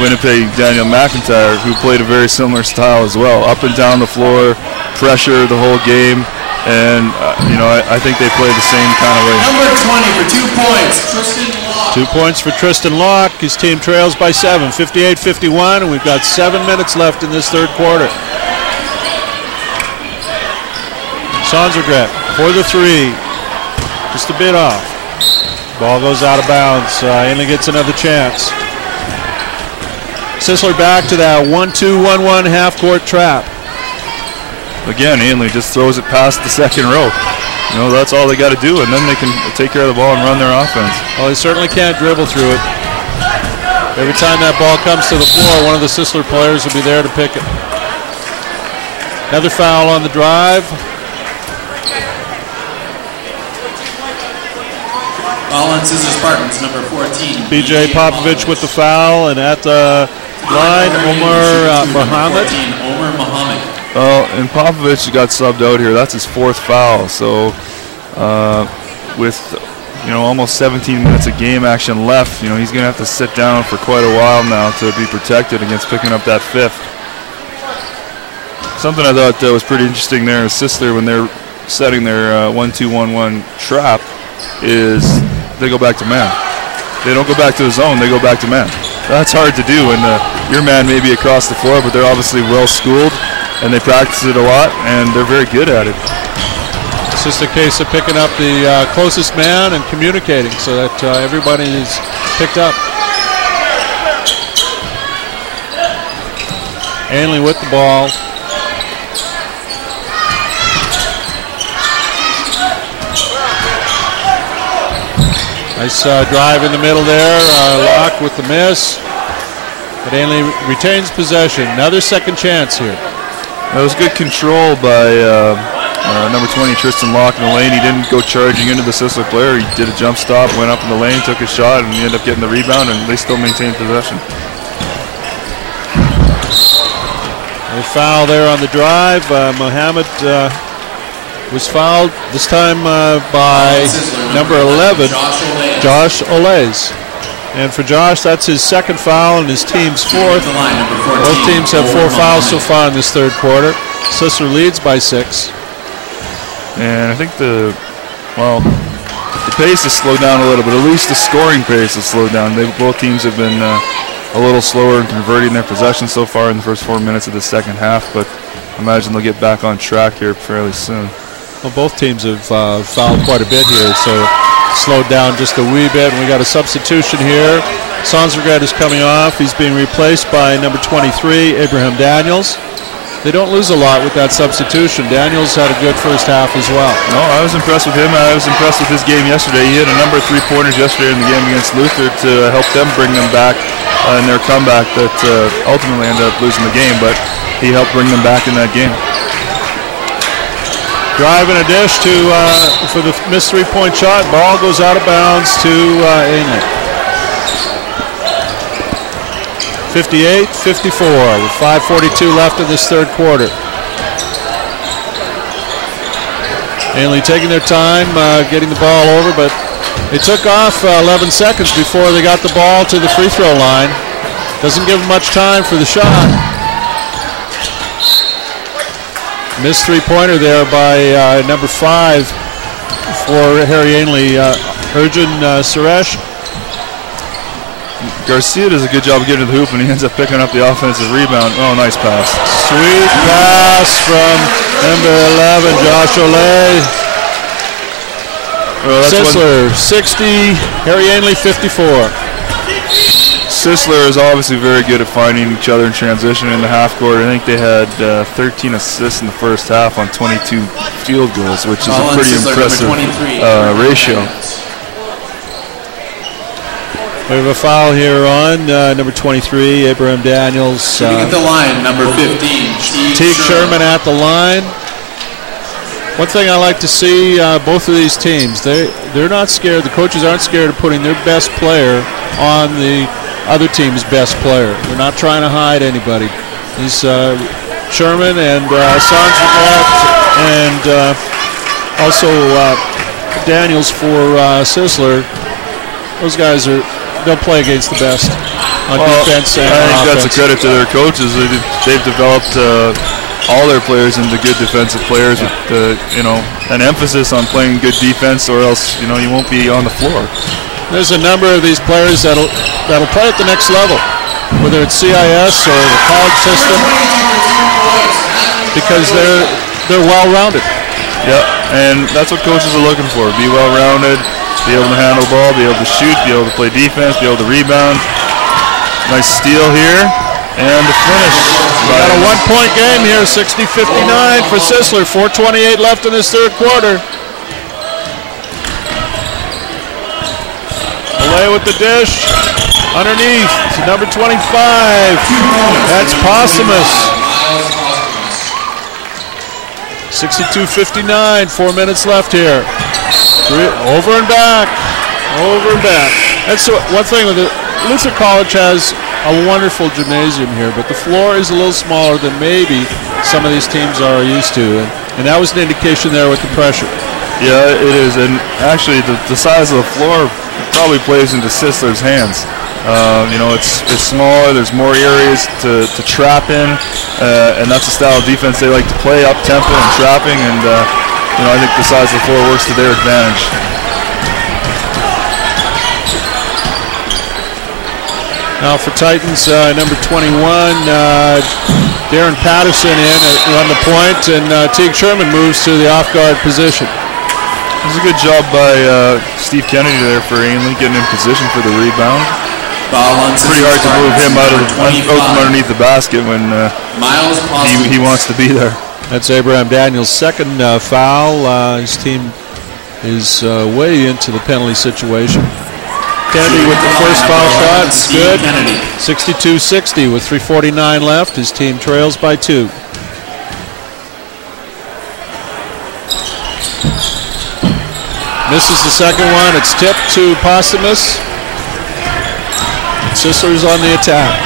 Winnipeg, Daniel McIntyre, who played a very similar style as well. Up and down the floor, pressure the whole game, and I think they play the same kind of way. Number 20 for 2 points, Tristan Locke. 2 points for Tristan Locke. His team trails by 7, 58-51, and we've got 7 minutes left in this third quarter. Sanzergret for the 3, just a bit off. Ball goes out of bounds. Ainley gets another chance. Sisler back to that 1-2-1-1 half-court trap. Again, Ainley just throws it past the second row. That's all they got to do, and then they can take care of the ball and run their offense. Well, they certainly can't dribble through it. Every time that ball comes to the floor, one of the Sisler players will be there to pick it. Another foul on the drive. Ball on Sisler Spartans, number 14. BJ Popovich with the foul, and at the line, Omar Mohammed. Omar Mohammed. Well, and Popovich got subbed out here. That's his 4th foul. So with almost 17 minutes of game action left, he's going to have to sit down for quite a while now to be protected against picking up that 5th. Something I thought was pretty interesting there is Sisler, when they're setting their 1-2-1-1 trap, is they go back to man. They don't go back to the zone, they go back to man. That's hard to do when your man may be across the floor, but they're obviously well schooled and they practice it a lot, and they're very good at it. It's just a case of picking up the closest man and communicating so that everybody is picked up. Ainley with the ball. Nice drive in the middle there. Locke with the miss. But Ainley retains possession. Another second chance here. That was good control by number 20, Tristan Locke, in the lane. He didn't go charging into the Sisler player. He did a jump stop, went up in the lane, took a shot, and he ended up getting the rebound, and they still maintained possession. A foul there on the drive. Mohammed was fouled, this time by number 11, Josh Olays. And for Josh, that's his 2nd foul and his team's 4th. Both teams have 4 fouls so far in this third quarter. Sisler leads by 6. And I think the pace has slowed down a little bit. At least the scoring pace has slowed down. Both teams have been a little slower in converting their possessions so far in the first 4 minutes of the second half. But imagine they'll get back on track here fairly soon. Well, both teams have fouled quite a bit here, so slowed down just a wee bit. And we got a substitution here. Sonsergaard is coming off. He's being replaced by number 23, Abraham Daniels. They don't lose a lot with that substitution. Daniels had a good first half as well. No, I was impressed with him. I was impressed with his game yesterday. He had a number of three-pointers yesterday in the game against Luther to help them bring them back in their comeback that ultimately ended up losing the game, but he helped bring them back in that game. Drive and a dish for the missed three-point shot. Ball goes out of bounds to Ainley. 58-54 with 5:42 left in this third quarter. Ainley taking their time getting the ball over, but they took off 11 seconds before they got the ball to the free throw line. Doesn't give them much time for the shot. Missed three-pointer there by number 5 for Harry Ainley, Erjan Suresh. Garcia does a good job of getting to the hoop, and he ends up picking up the offensive rebound. Oh, nice pass. Sweet pass from number 11, Josh Olay. Sisler, 60, Harry Ainley, 54. Sisler is obviously very good at finding each other in transition in the half court. I think they had 13 assists in the first half on 22 field goals, which is a pretty impressive ratio. We have a foul here on number 23, Abraham Daniels. Shooting at the line, number 15, Teague Sherman at the line. One thing I like to see both of these teams, they're not scared. The coaches aren't scared of putting their best player on the other team's best player. They're not trying to hide anybody. These Sherman and Sonsergaard and also Daniels for Sisler. Those guys they'll play against the best on defense and I think offense. that's a credit to their coaches. They've developed all their players into good defensive players with an emphasis on playing good defense, or else you won't be on the floor. There's a number of these players that'll play at the next level, whether it's CIS or the college system, because they're well-rounded. Yeah, and that's what coaches are looking for: be well-rounded, be able to handle the ball, be able to shoot, be able to play defense, be able to rebound. Nice steal here, and the finish. We got a one-point game here, 60-59 for Sisler. 4:28 left in this third quarter. Away with the dish. Underneath to number 25. That's Possumus. 62-59, 4 minutes left here. Over and back. Over and back. That's one thing with it. Luther College has a wonderful gymnasium here, but the floor is a little smaller than maybe some of these teams are used to, and that was an indication there with the pressure. Yeah, it is, and actually the size of the floor probably plays into Sisler's hands. It's smaller. There's more areas to trap in, and that's the style of defense they like to play, up tempo and trapping. And I think the size of the floor works to their advantage. Now for Titans, number 21, Darren Patterson on the point, and Teague Sherman moves to the off-guard position. It was a good job by Steve Kennedy there for Ainley, getting in position for the rebound. Pretty hard to move him out from underneath the basket when he wants to be there. That's Abraham Daniels' second foul. His team is way into the penalty situation. Kennedy with the first foul shot. It's good. 62-60 with 3:49 left. His team trails by 2. Misses the second one. It's tipped to Possumus. Sisler's on the attack.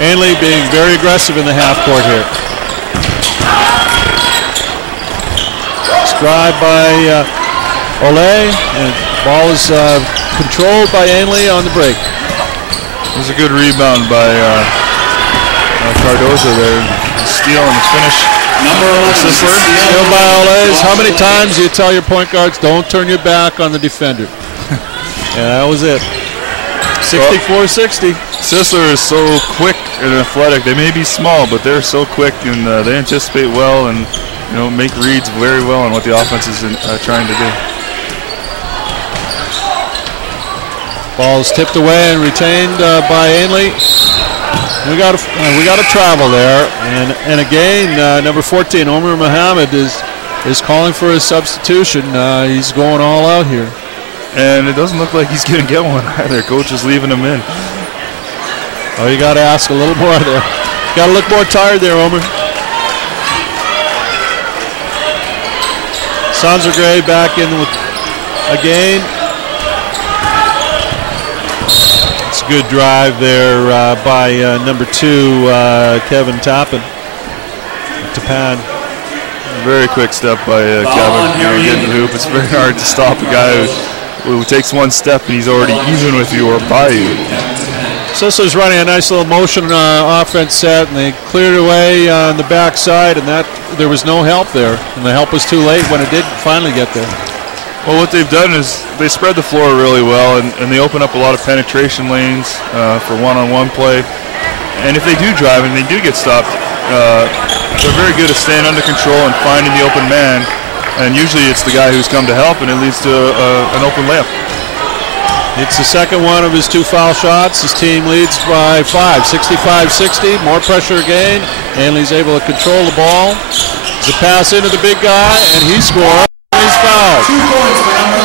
Ainley being very aggressive in the half court here. Drive by Olay, and ball is controlled by Ainley on the break. It was a good rebound by Cardozo there. The steal and the finish. Sisler. Steal by Olay. How many times do you tell your point guards, don't turn your back on the defender? Yeah, that was it. 64-60. Sisler is so quick and athletic. They may be small, but they're so quick, and they anticipate well and make reads very well on what the offense is trying to do. Ball is tipped away and retained by Ainley. We got a travel there, and again, number 14, Omar Muhammad is calling for a substitution. He's going all out here, and it doesn't look like he's going to get one either. Coach is leaving him in. Oh, you got to ask a little more there. Got to look more tired there, Omar. Sanzergray back in with again. It's a good drive there by number 2, Kevin Tapan. Very quick step by Kevin. Getting the hoop. It's very hard to stop a guy who takes one step and he's already even with you or by you. Sisler's running a nice little motion offense set, and they cleared away on the backside, and there was no help there, and the help was too late when it did finally get there. Well, what they've done is they spread the floor really well, and they open up a lot of penetration lanes for one-on-one play. And if they do drive and they do get stopped, they're very good at staying under control and finding the open man. And usually it's the guy who's come to help, and it leads to an open layup. It's the second one of his 2 foul shots. His team leads by 5, 65-60. More pressure again. Ainley's able to control the ball. It's a pass into the big guy, and he scores. He's fouled.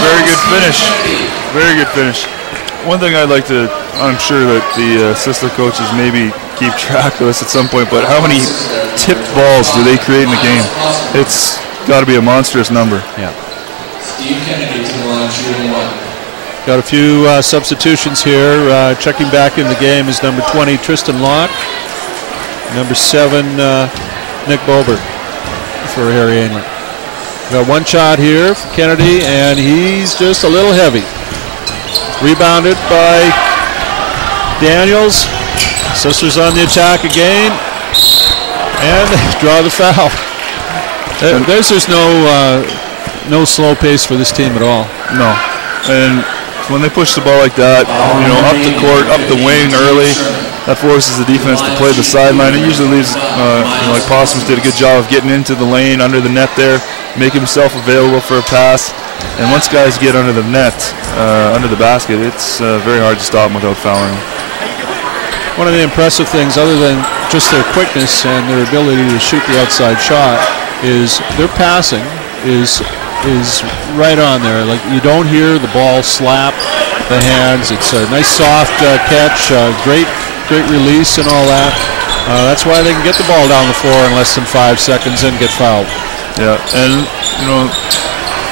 Very good finish. Very good finish. One thing I'd like to, I'm sure that the Sisler coaches maybe keep track of this at some point, but how many tipped balls do they create in the game? It's got to be a monstrous number. Yeah. Got a few substitutions here. Checking back in the game is number 20, Tristan Locke. Number 7, Nick Bober for Harry Ainley. Got one shot here for Kennedy, and he's just a little heavy. Rebounded by Daniels. Sisler's on the attack again, and they draw the foul. There's just no slow pace for this team at all. No, and when they push the ball like that, up the court, up the wing early, that forces the defense to play the sideline. It usually leaves, like Possums did a good job of getting into the lane, under the net there, make himself available for a pass. And once guys get under the net, under the basket, it's very hard to stop them without fouling them. One of the impressive things, other than just their quickness and their ability to shoot the outside shot, is their passing is right on there. Like, you don't hear the ball slap the hands. It's a nice soft catch, great release and all that. That's why they can get the ball down the floor in less than 5 seconds and get fouled. Yeah, and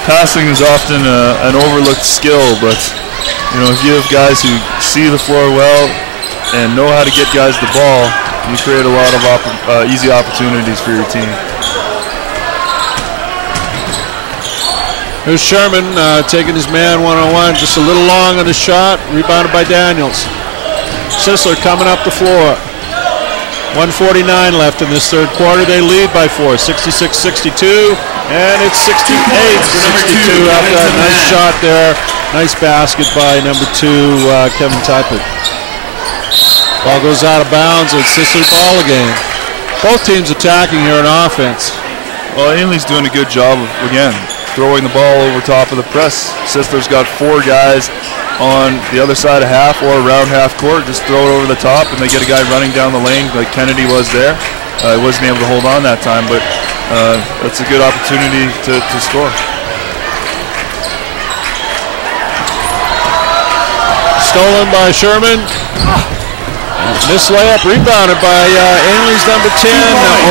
passing is often an overlooked skill, but if you have guys who see the floor well and know how to get guys the ball, you create a lot of easy opportunities for your team. There's Sherman taking his man one-on-one, just a little long on the shot, rebounded by Daniels. Sisler coming up the floor. 1:49 left in this third quarter. They lead by 4, 66-62, and it's 68-62 after that nice shot there. Nice basket by number 2, Kevin Typert. Ball goes out of bounds, and it's Sisler ball again. Both teams attacking here in offense. Well, Ainley's doing a good job of, again, throwing the ball over top of the press. Sisler's got 4 guys on the other side of half or around half court. Just throw it over the top, and they get a guy running down the lane like Kennedy was there. He wasn't able to hold on that time, but that's a good opportunity to score. Stolen by Sherman. This layup rebounded by Ainley's number 10,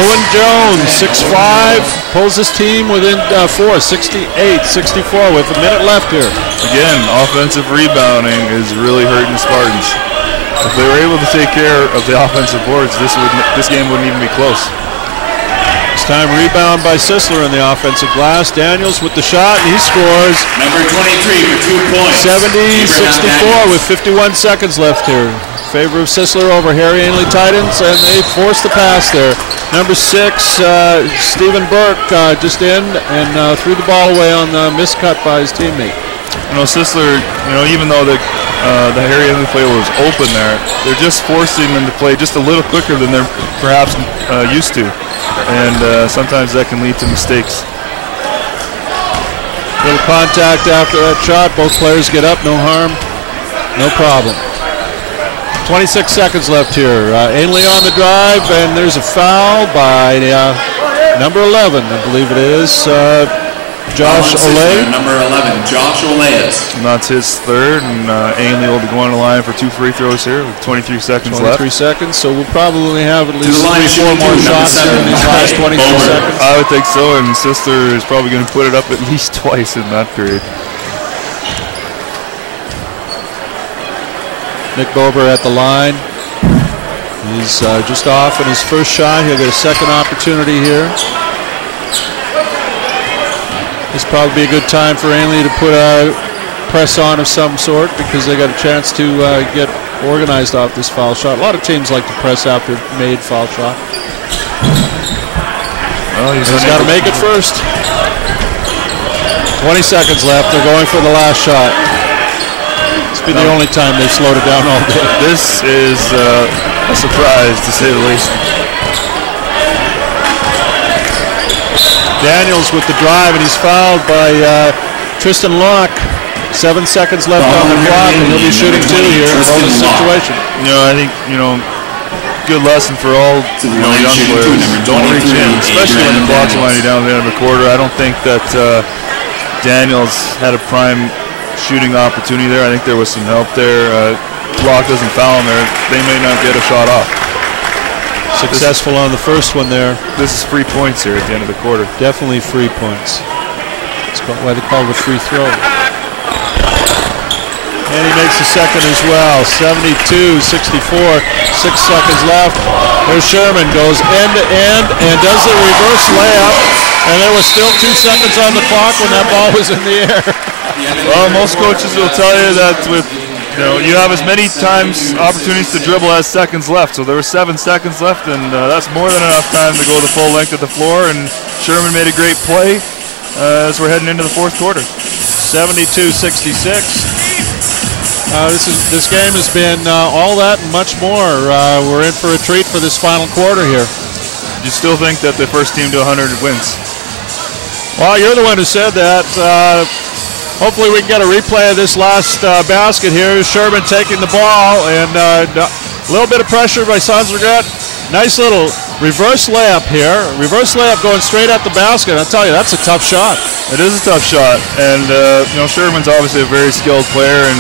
Owen Jones, 6'5", pulls his team within 4, 68-64 with a minute left here. Again, offensive rebounding is really hurting the Spartans. If they were able to take care of the offensive boards, this game wouldn't even be close. This time rebound by Sisler in the offensive glass. Daniels with the shot, and he scores. Number 23 for 2 points. 70-64 with 51 seconds left here. Favor of Sisler over Harry Ainley Titans, and they force the pass there. Number 6, Stephen Burke just in and threw the ball away on the miscut by his teammate. Sisler, even though the area of the play was open there. They're just forcing them to play just a little quicker than they're perhaps used to. And sometimes that can lead to mistakes. Little contact after that shot. Both players get up, no harm, no problem. 26 seconds left here. Ainley on the drive, and there's a foul by number 11, I believe it is, Josh Olay. Number 11, Josh Olay. And that's his third, and Ainley will be going to the line for 2 free throws here with 23 seconds left. 23 seconds, so we'll probably have at least 3-4 more shots here in these last 23 seconds. I would think so, and Sisler is probably going to put it up at least twice in that period. Nick Bober at the line. He's just off in his first shot. He'll get a second opportunity here. This probably be a good time for Ainley to put a press on of some sort because they got a chance to get organized off this foul shot. A lot of teams like to press after made foul shot. Well, he's got to make it first. 20 seconds left. They're going for the last shot. It's been the only time they've slowed it down all day. This is a surprise, to say the least. Daniels with the drive, and he's fouled by Tristan Locke. 7 seconds left on the clock, and he'll be shooting 2 here in a bonus situation. I think, good lesson for all young players. Don't reach in, especially when the clock's winding down at the end of the quarter. I don't think that Daniels had a prime shooting opportunity there. I think there was some help there. Locke doesn't foul him there. They may not get a shot off. Successful on the first one there. This is free points here at the end of the quarter. Definitely free points. That's why they call it a free throw. And he makes the second as well. 72-64. 6 seconds left. There's Sherman, goes end to end and does the reverse layup. And there was still 2 seconds on the clock when that ball was in the air. Well, most coaches will tell you that with you have as many times opportunities to dribble as seconds left. So there were 7 seconds left, and that's more than enough time to go the full length of the floor. And Sherman made a great play as we're heading into the fourth quarter. 72-66. This game has been all that and much more. We're in for a treat for this final quarter here. You still think that the first team to 100 wins? Well, you're the one who said that. Hopefully we can get a replay of this last basket here. Sherman taking the ball, and a little bit of pressure by Sisler. Nice little reverse layup here. Reverse layup going straight at the basket. I'll tell you, that's a tough shot. It is a tough shot, and Sherman's obviously a very skilled player, and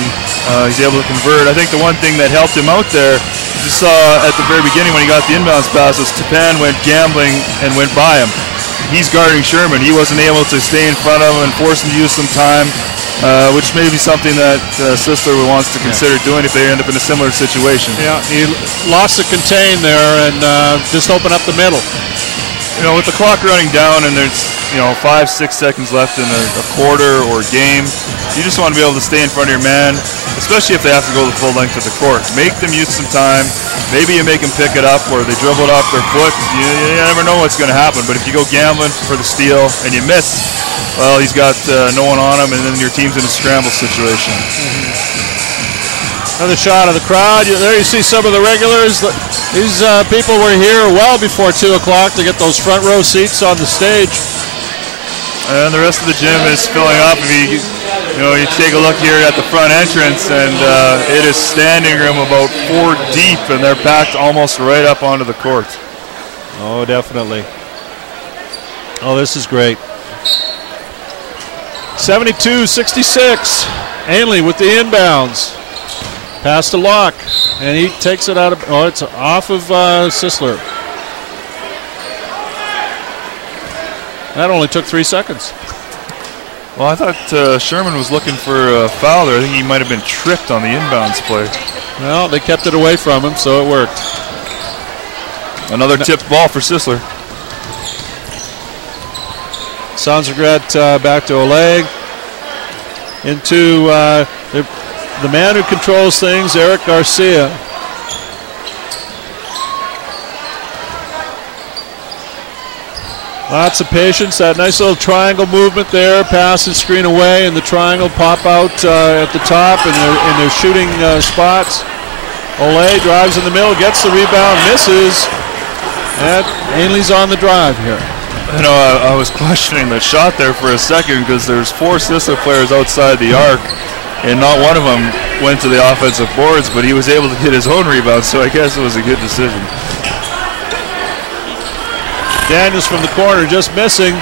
he's able to convert. I think the one thing that helped him out there, you saw at the very beginning when he got the inbounds pass, was Tapan went gambling and went by him. He's guarding Sherman. He wasn't able to stay in front of him and force him to use some time, which may be something that Sisler wants to consider doing if they end up in a similar situation. Yeah, he lost the contain there and just open up the middle. With the clock running down and there's 5-6 seconds left in a quarter or a game, you just want to be able to stay in front of your man, especially if they have to go the full length of the court. Make them use some time. Maybe you make them pick it up or they dribble it off their foot. You never know what's going to happen. But if you go gambling for the steal and you miss, well, he's got no one on him, and then your team's in a scramble situation. Another shot of the crowd. There you see some of the regulars. These people were here well before 2 o'clock to get those front row seats on the stage. And the rest of the gym is filling up. If you take a look here at the front entrance, and it is standing room about 4 deep, and they're packed almost right up onto the court. Oh, definitely. Oh, this is great. 72-66. Ainley with the inbounds. Pass to Locke, and he takes it out of. Oh, it's off of Sisler. That only took 3 seconds. Well, I thought Sherman was looking for a foul there. I think he might have been tripped on the inbounds play. Well, they kept it away from him, so it worked. Another tipped ball for Sisler. Sanzagret back to Oleg. Into the man who controls things, Eric Garcia. Lots of patience. That nice little triangle movement there. Pass and screen away, and the triangle pop out at the top in their shooting spots. Olay drives in the middle, gets the rebound, misses. And Ainley's on the drive here. You know, I was questioning the shot there for a second because there's 4 Sisler players outside the arc, and not one of them went to the offensive boards, but he was able to get his own rebound, so I guess it was a good decision. Daniels from the corner just missing.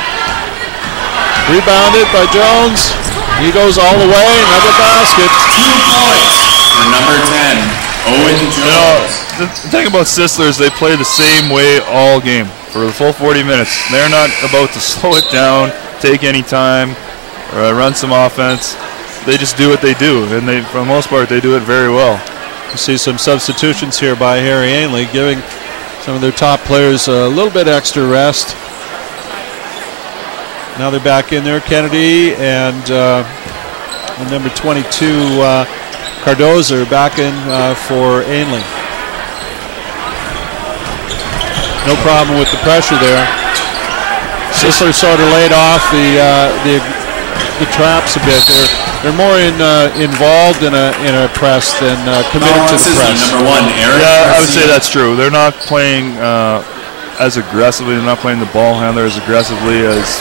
Rebounded by Jones. He goes all the way, another basket. 2 points for number 10, Owen Jones. You know, the thing about Sisler is they play the same way all game for the full 40 minutes. They're not about to slow it down, take any time, or run some offense. They just do what they do, and they, for the most part, they do it very well. You see some substitutions here by Harry Ainley, giving some of their top players a little bit extra rest. Now they're back in there. Kennedy and number 22, Cardoza, are back in for Ainley. No problem with the pressure there. Sisler sort of laid off the traps a bit. They're more involved in a press than committed to the press. Number 1, Eric. Yeah, I would say that's true. They're not playing as aggressively. They're not playing the ball handler as aggressively as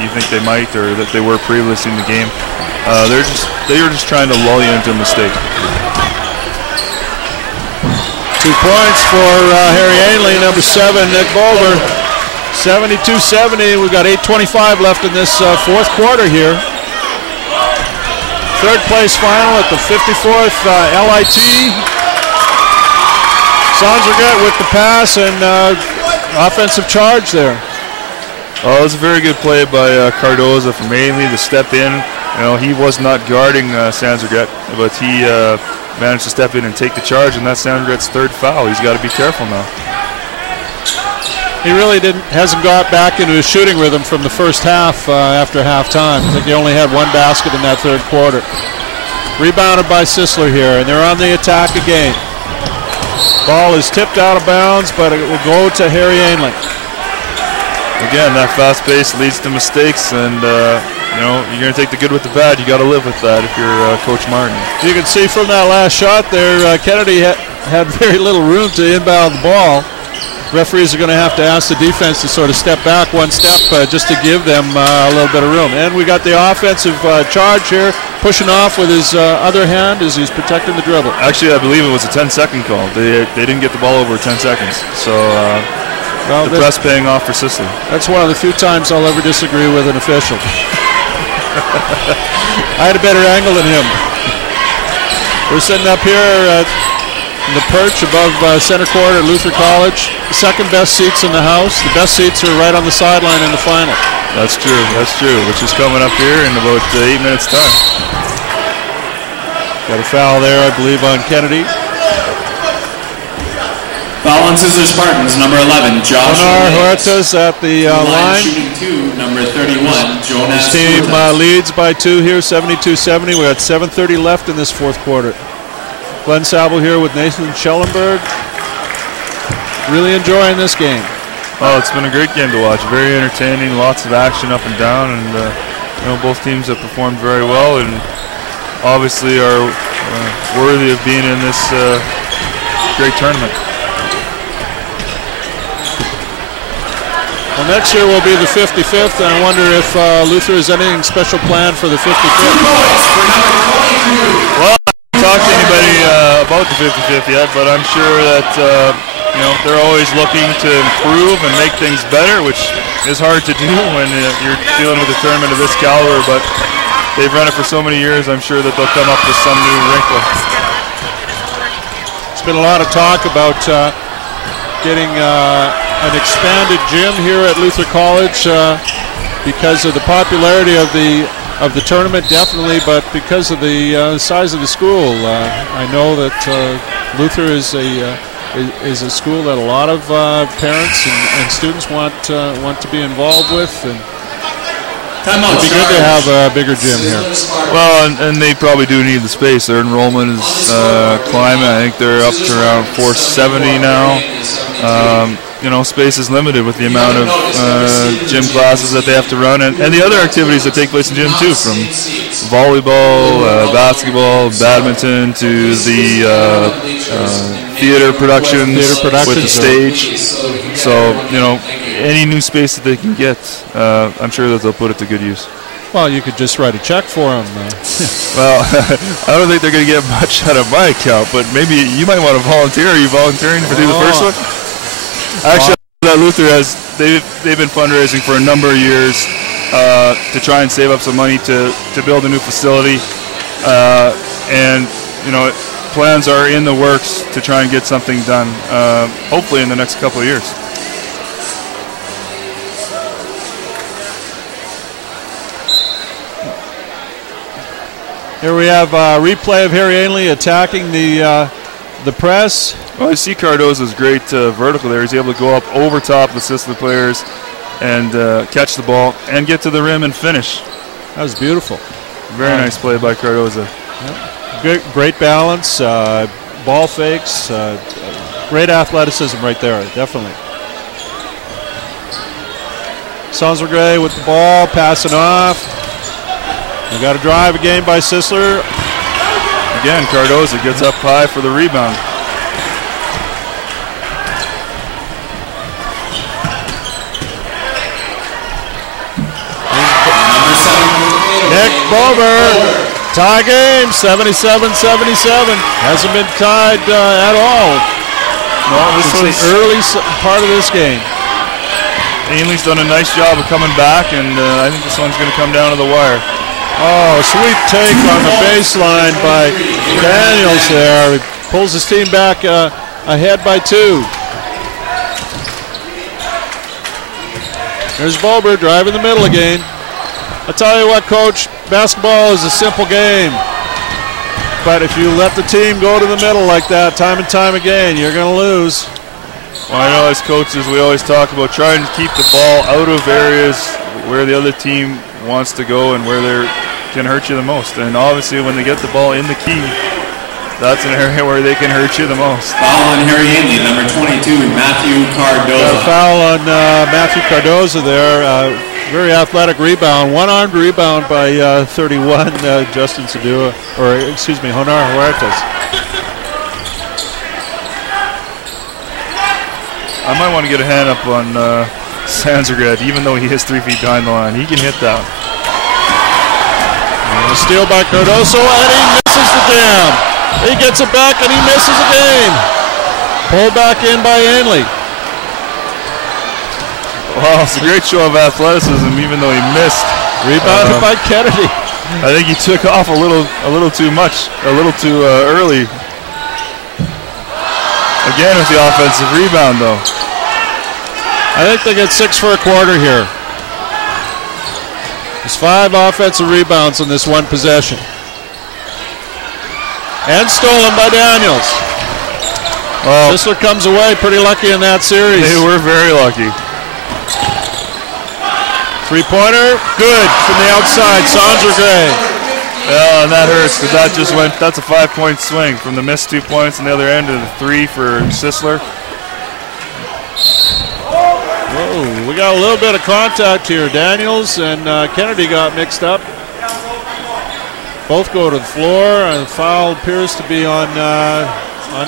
you think they might, or that they were previously in the game. They were just trying to lull you into a mistake. 2 points for Harry Ainley, number 7, Nick Bolver. 72-70. We've got 8:25 left in this fourth quarter here. Third place final at the 54th LIT. Sanzergat with the pass and offensive charge there. Oh, it was a very good play by Cardoza from Ainley to step in. He was not guarding Sanzergat, but he managed to step in and take the charge, and that's Sanzergat's 3rd foul. He's got to be careful now. He really hasn't got back into his shooting rhythm from the first half after halftime. I think he only had 1 basket in that 3rd quarter. Rebounded by Sisler here, and they're on the attack again. Ball is tipped out of bounds, but it will go to Harry Ainley. Again, that fast pace leads to mistakes, and you're going to take the good with the bad. You got to live with that if you're Coach Martin. You can see from that last shot there, Kennedy had very little room to inbound the ball. Referees are going to have to ask the defense to sort of step back 1 step just to give them a little bit of room. And we got the offensive charge here, pushing off with his other hand as he's protecting the dribble. Actually, I believe it was a 10-second call. They didn't get the ball over 10 seconds. So the press paying off for Sisler. That's one of the few times I'll ever disagree with an official. I had a better angle than him. We're sitting up here in the perch above center court at Luther College. The second best seats in the house. The best seats are right on the sideline in the final. That's true, which is coming up here in about 8 minutes' time. Got a foul there, I believe, on Kennedy. Foul on Sisler Spartans, number 11, Josh Huertas at the line. Shooting 2, number 31, Jonas. His team leads by 2 here, 72-70. We got 7:30 left in this fourth quarter. Glenn Sabel here with Nathan Schellenberg. Really enjoying this game. Oh, it's been a great game to watch. Very entertaining, lots of action up and down, and both teams have performed very well, and obviously are worthy of being in this great tournament. Well, next year will be the 55th, and I wonder if Luther has anything special planned for the 55th. Well, I haven't talked to anybody about the 55th yet, but I'm sure that they're always looking to improve and make things better, which is hard to do when you're dealing with a tournament of this caliber, but they've run it for so many years. I'm sure that they'll come up with some new wrinkle. There's been a lot of talk about getting an expanded gym here at Luther College because of the popularity of the tournament, definitely, but because of the size of the school. I know that Luther is a school that a lot of parents and students want to be involved with, and it'd be good to have a bigger gym here. Well, and they probably do need the space. Their enrollment is climbing. I think they're up to around 470 now. space is limited with the amount of gym classes that they have to run, and the other activities that take place in gym too, from volleyball, basketball, badminton, to the theater productions with the stage. So, any new space that they can get, I'm sure that they'll put it to good use. Well, you could just write a check for them. Well, I don't think they're going to get much out of my account, but maybe you might want to volunteer. Are you volunteering to do the first one? Actually, Luther they've been fundraising for a number of years to try and save up some money to build a new facility, and plans are in the works to try and get something done, hopefully in the next couple of years. Here we have a replay of Harry Ainley attacking the press. Well, you see Cardozo's great vertical there. He's able to go up over top of the Sisler players and catch the ball and get to the rim and finish. That was beautiful. Very nice play by Cardozo. Yep. Great balance, ball fakes, great athleticism right there, definitely. Sisler with the ball, passing off. We got a drive again by Sisler. Again, Cardozo gets up high for the rebound. Nick Bober, tie game, 77-77. Hasn't been tied at all. No, this was the early part of this game. Ainley's done a nice job of coming back, and I think this one's going to come down to the wire. Oh, sweet take on the baseline by Daniels there. He pulls his team back ahead by 2. There's Bober driving the middle again. I tell you what, Coach, basketball is a simple game. But if you let the team go to the middle like that time and time again, you're going to lose. Well, I know as coaches we always talk about trying to keep the ball out of areas where the other team wants to go and where they can hurt you the most. And obviously when they get the ball in the key, that's an area where they can hurt you the most. Foul on Harry Ainley, number 22, Matthew Cardozo. A foul on Matthew Cardozo there. Very athletic rebound. One-armed rebound by 31, Justin Sadua, or excuse me, Honar Huertas. I might want to get a hand up on Sanzergad, even though he is 3 feet behind the line. He can hit that. And a steal by Cardozo, and he misses the jam. He gets it back, and he misses again. Pulled back in by Ainley. Wow, it's a great show of athleticism, even though he missed. Rebounded by Kennedy. I think he took off a little too much, a little too early. Again with the offensive rebound, though. I think they get 6 for a quarter here. There's 5 offensive rebounds in this one possession. And stolen by Daniels. Well, Sisler comes away pretty lucky in that series. They were very lucky. Three-pointer, good from the outside, Sanzergad. Yeah, and that hurts because that's a 5-point swing from the missed 2 points on the other end to the 3 for Sisler. Whoa, we got a little bit of contact here. Daniels and Kennedy got mixed up. Both go to the floor, and the foul appears to be on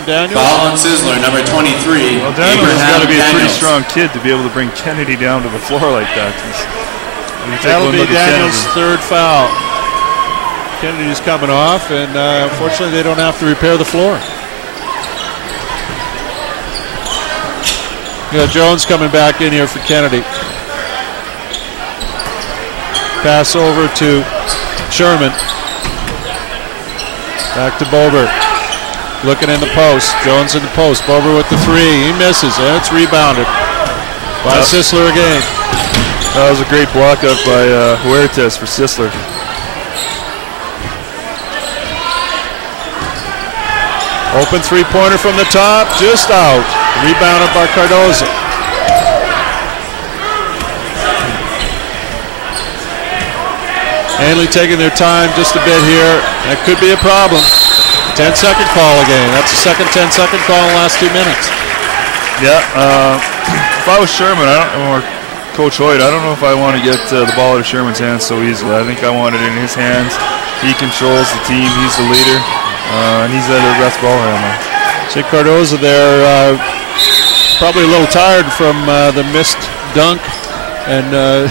Daniels. Foul on Sisler, number 23. Well, Daniels has got to be a pretty strong kid to be able to bring Kennedy down to the floor like that. That'll be Daniels' 3rd foul. Kennedy's coming off, and unfortunately they don't have to repair the floor. You got Jones coming back in here for Kennedy. Pass over to Sherman. Back to Bober. Looking in the post. Jones in the post. Bober with the 3. He misses, and it's rebounded by Sisler again. That was a great block up by Huertas for Sisler. Open three-pointer from the top, just out. Rebounded by Cardozo. Ainley taking their time just a bit here. That could be a problem. 10-second call again. That's the second 10-second call in the last 2 minutes. Yeah, if I was Sherman, or Coach Hoyt, I don't know if I want to get the ball out of Sherman's hands so easily. I think I want it in his hands. He controls the team. He's the leader, and he's the best ball handler. See Cardoza there, probably a little tired from the missed dunk and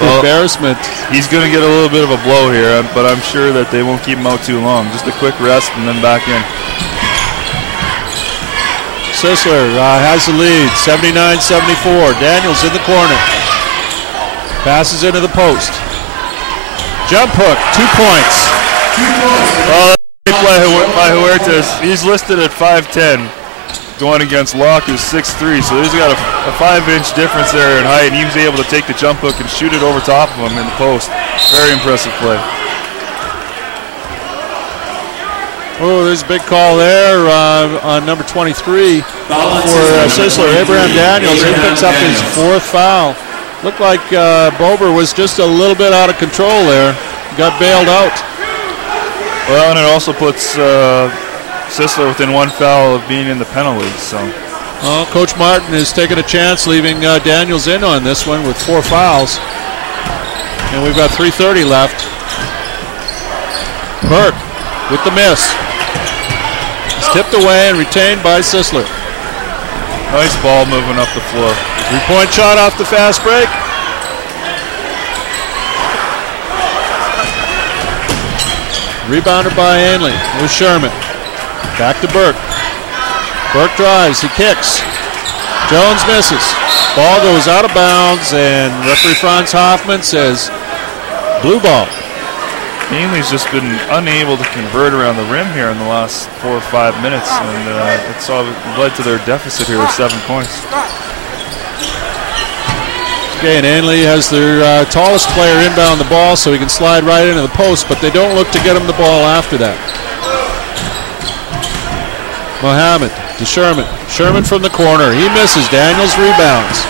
embarrassment. He's going to get a little bit of a blow here, but I'm sure that they won't keep him out too long. Just a quick rest and then back in. Sisler has the lead, 79-74. Daniels in the corner. Passes into the post. Jump hook, 2 points. Oh, that's a play by Huertas. He's listed at 5'10", going against Locke, who's 6'3", so he's got a 5-inch difference there in height, and he was able to take the jump hook and shoot it over top of him in the post. Very impressive play. Oh, there's a big call there on number 23 for Sisler. Abraham Daniels, he picks up his 4th foul. Looked like Bober was just a little bit out of control there. Got bailed out. Well, and it also puts Sisler within 1 foul of being in the penalties. So, well, Coach Martin is taking a chance, leaving Daniels in on this one with 4 fouls. And we've got 3:30 left. Burke with the miss. It's tipped away and retained by Sisler. Nice ball moving up the floor. 3-point shot off the fast break. Rebounded by Ainley. Here's Sherman. Back to Burke. Burke drives. He kicks. Jones misses. Ball goes out of bounds, and referee Franz Hoffman says blue ball. Ainley's just been unable to convert around the rim here in the last 4 or 5 minutes, and it led to their deficit here of 7 points. Okay, and Ainley has their tallest player inbound the ball, so he can slide right into the post, but they don't look to get him the ball after that. Mohammed to Sherman. Sherman from the corner. He misses. Daniels rebounds.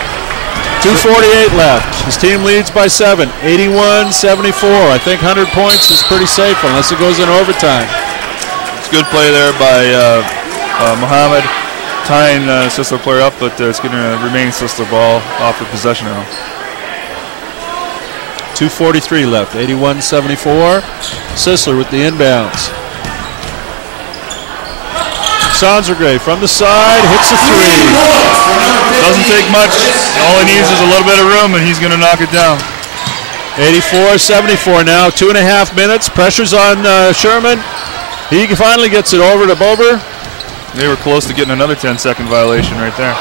2:48 left. His team leads by 7, 81-74. I think 100 points is pretty safe unless it goes in overtime. It's a good play there by Mohammed, tying Sisler player up, but it's going to remain Sisler ball off the possession now. 2:43 left, 81-74. Sisler with the inbounds. Sonsergray from the side, hits the 3. Doesn't take much. All he needs is a little bit of room, and he's going to knock it down. 84-74 now, 2.5 minutes. Pressure's on Sherman. He finally gets it over to Bober. They were close to getting another 10-second violation right there.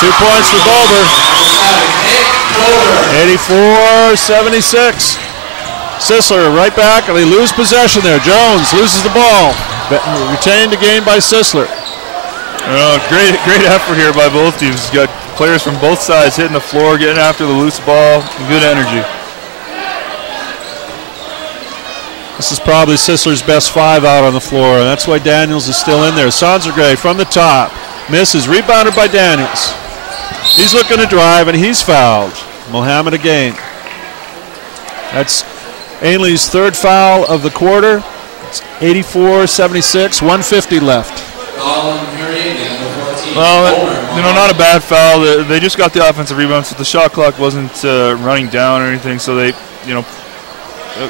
2 points for Bober. 84-76. Sisler right back, and they lose possession there. Jones loses the ball. Retained again by Sisler. Great effort here by both teams. Got players from both sides hitting the floor, getting after the loose ball. Good energy. This is probably Sisler's best 5 out on the floor, and that's why Daniels is still in there. Sonsergray from the top. Misses. Rebounded by Daniels. He's looking to drive, and he's fouled. Mohammed again. That's Ainley's 3rd foul of the quarter. It's 84-76, 150 left. Well, not a bad foul. They just got the offensive rebound, so the shot clock wasn't running down or anything. So they,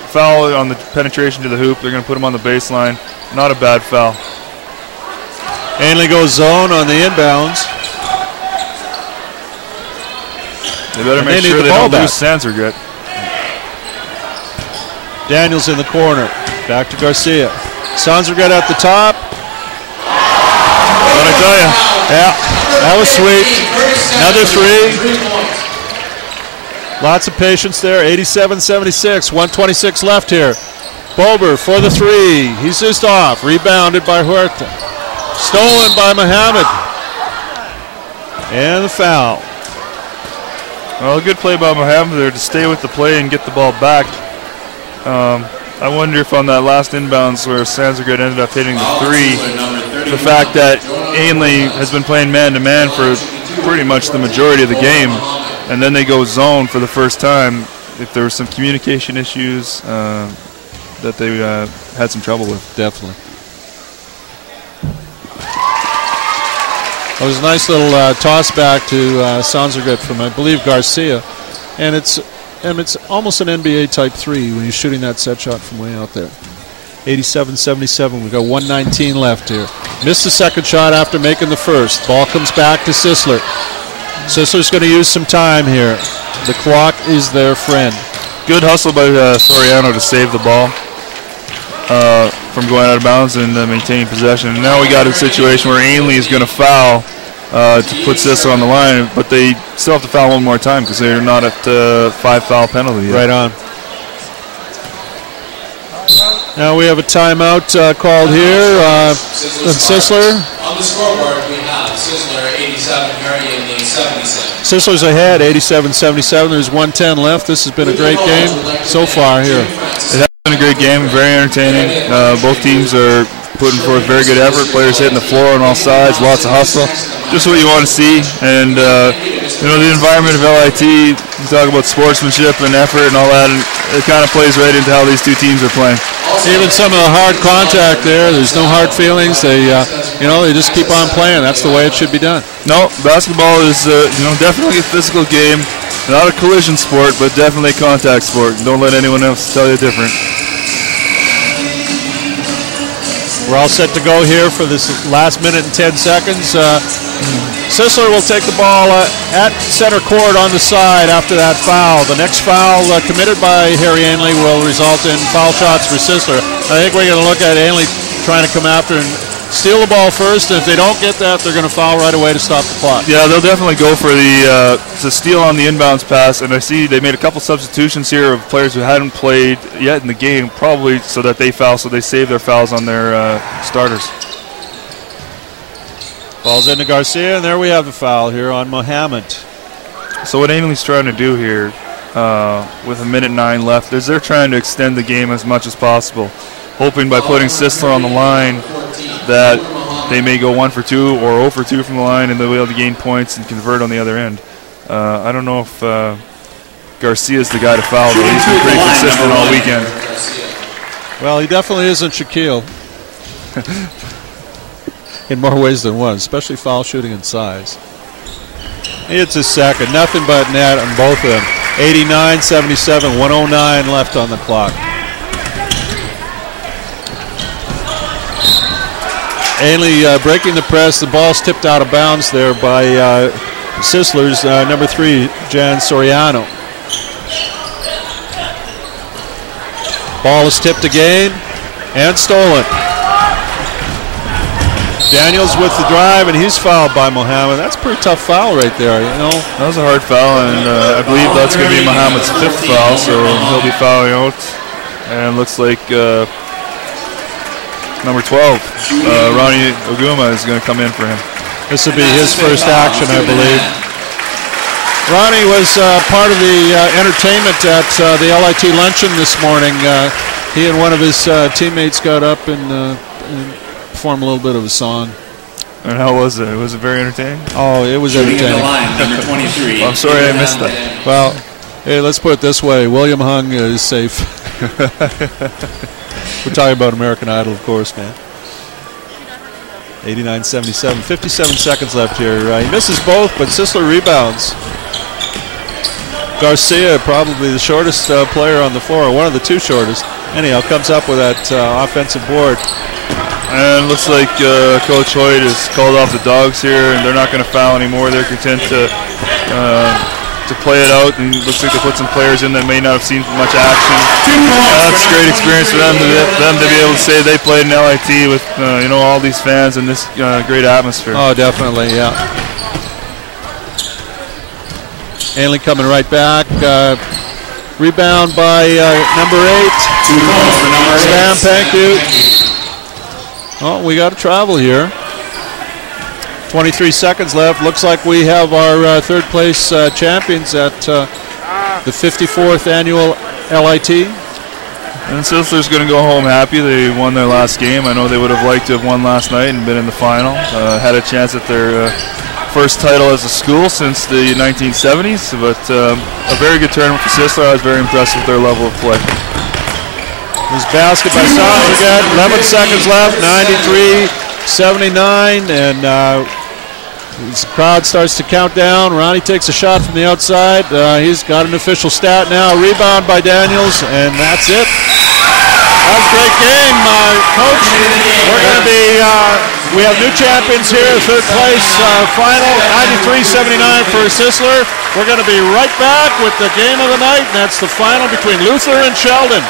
foul on the penetration to the hoop. They're going to put him on the baseline. Not a bad foul. Ainley goes zone on the inbounds. They better make sure they don't lose Sansergret. Daniels in the corner. Back to Garcia. Sansergret at the top. What I tell you? Yeah, that was sweet. Another 3. Lots of patience there. 87-76. 126 left here. Bober for the 3. He's just off. Rebounded by Huerta. Stolen by Mohammed. And the foul. Well, a good play by Mohammed there to stay with the play and get the ball back. I wonder if on that last inbounds where Sansergret ended up hitting the 3, the fact that Ainley has been playing man-to-man for pretty much the majority of the game, and then they go zone for the first time, if there were some communication issues that they had some trouble with. Definitely. It was a nice little toss back to Sonsergut from, I believe, Garcia. And it's almost an NBA type 3 when you're shooting that set shot from way out there. 87-77. We've got 1:19 left here. Missed the second shot after making the first. Ball comes back to Sisler. Sisler's going to use some time here. The clock is their friend. Good hustle by Soriano to save the ball from going out of bounds and maintaining possession. And now we got a situation where Ainley is going to foul to put Sisler on the line, but they still have to foul one more time because they're not at 5-foul penalty yet. Right on. Now we have a timeout called here. Sisler. On the scoreboard, we have Sisler 87, Ainley 77. Sisler's ahead, 87-77. There's 1:10 left. This has been a great game so far here. It has been a great game, very entertaining. Both teams are putting forth very good effort. Players hitting the floor on all sides, lots of hustle. Just what you want to see. And the environment of LIT, you talk about sportsmanship and effort and all that, and it kind of plays right into how these two teams are playing. Even some of the hard contact there's no hard feelings. They just keep on playing. That's the way it should be done. No, basketball is definitely a physical game. Not a collision sport, but definitely a contact sport. Don't let anyone else tell you different. We're all set to go here for this last minute and 10 seconds. Sisler will take the ball at center court on the side after that foul. The next foul committed by Harry Ainley will result in foul shots for Sisler. I think we're going to look at Ainley trying to come after and steal the ball first. And if they don't get that, they're going to foul right away to stop the clock. Yeah, they'll definitely go for the to steal on the inbounds pass. And I see they made a couple substitutions here of players who hadn't played yet in the game, probably so that they foul, so they save their fouls on their starters. Ball's into Garcia, and there we have the foul here on Mohammed. So what Ainley's trying to do here with 1:09 left is they're trying to extend the game as much as possible, hoping by putting Sisler on the line that they may go 1 for 2 or 0 for 2 from the line, and they'll be able to gain points and convert on the other end. I don't know if Garcia's the guy to foul, but he's been pretty consistent all weekend. Well, he definitely isn't Shaquille. In more ways than one, especially foul shooting and size. It's his second. Nothing but net on both of them. 89-77, 1:09 left on the clock. Ainley breaking the press. The ball's tipped out of bounds there by Sisler's number 3, Jan Soriano. Ball is tipped again and stolen. Daniels with the drive, and he's fouled by Mohammed. That's a pretty tough foul right there, That was a hard foul, and I believe that's going to be Mohammed's 5th foul, so he'll be fouling out. And looks like number 12, Ronnie Oguma, is going to come in for him. This will be his first action, I believe. Ronnie was part of the entertainment at the LIT luncheon this morning. He and one of his teammates got up and perform a little bit of a song. And how was it? Was it very entertaining? Oh, it was entertaining. The line, number 23. I'm sorry I missed that. Well, hey, let's put it this way. William Hung is safe. We're talking about American Idol, of course, man. 89-77. 57 seconds left here. He misses both, but Sisler rebounds. Garcia, probably the shortest player on the floor, one of the 2 shortest. Anyhow, comes up with that offensive board. And it looks like Coach Hoyt has called off the dogs here, and they're not going to foul anymore. They're content to play it out, and it looks like they put some players in that may not have seen much action. That's a great experience for them to be able to say they played in LIT with all these fans and this great atmosphere. Oh, definitely, yeah. Ainley coming right back. Rebound by number 8. Sam Panku. Oh, we got to travel here. 23 seconds left. Looks like we have our third place champions at the 54th annual LIT. And Sisler's going to go home happy. They won their last game. I know they would have liked to have won last night and been in the final. Had a chance at their first title as a school since the 1970s. But a very good tournament for Sisler. I was very impressed with their level of play. This basket by Sonsergut, 11 seconds left, 93-79, and As the crowd starts to count down, Ronnie takes a shot from the outside. He's got an official stat now. Rebound by Daniels, and that's it. That was a great game, Coach. We're going to be, we have new champions here, third place final, 93-79 for Sisler. We're going to be right back with the game of the night, and that's the final between Luther and Sheldon.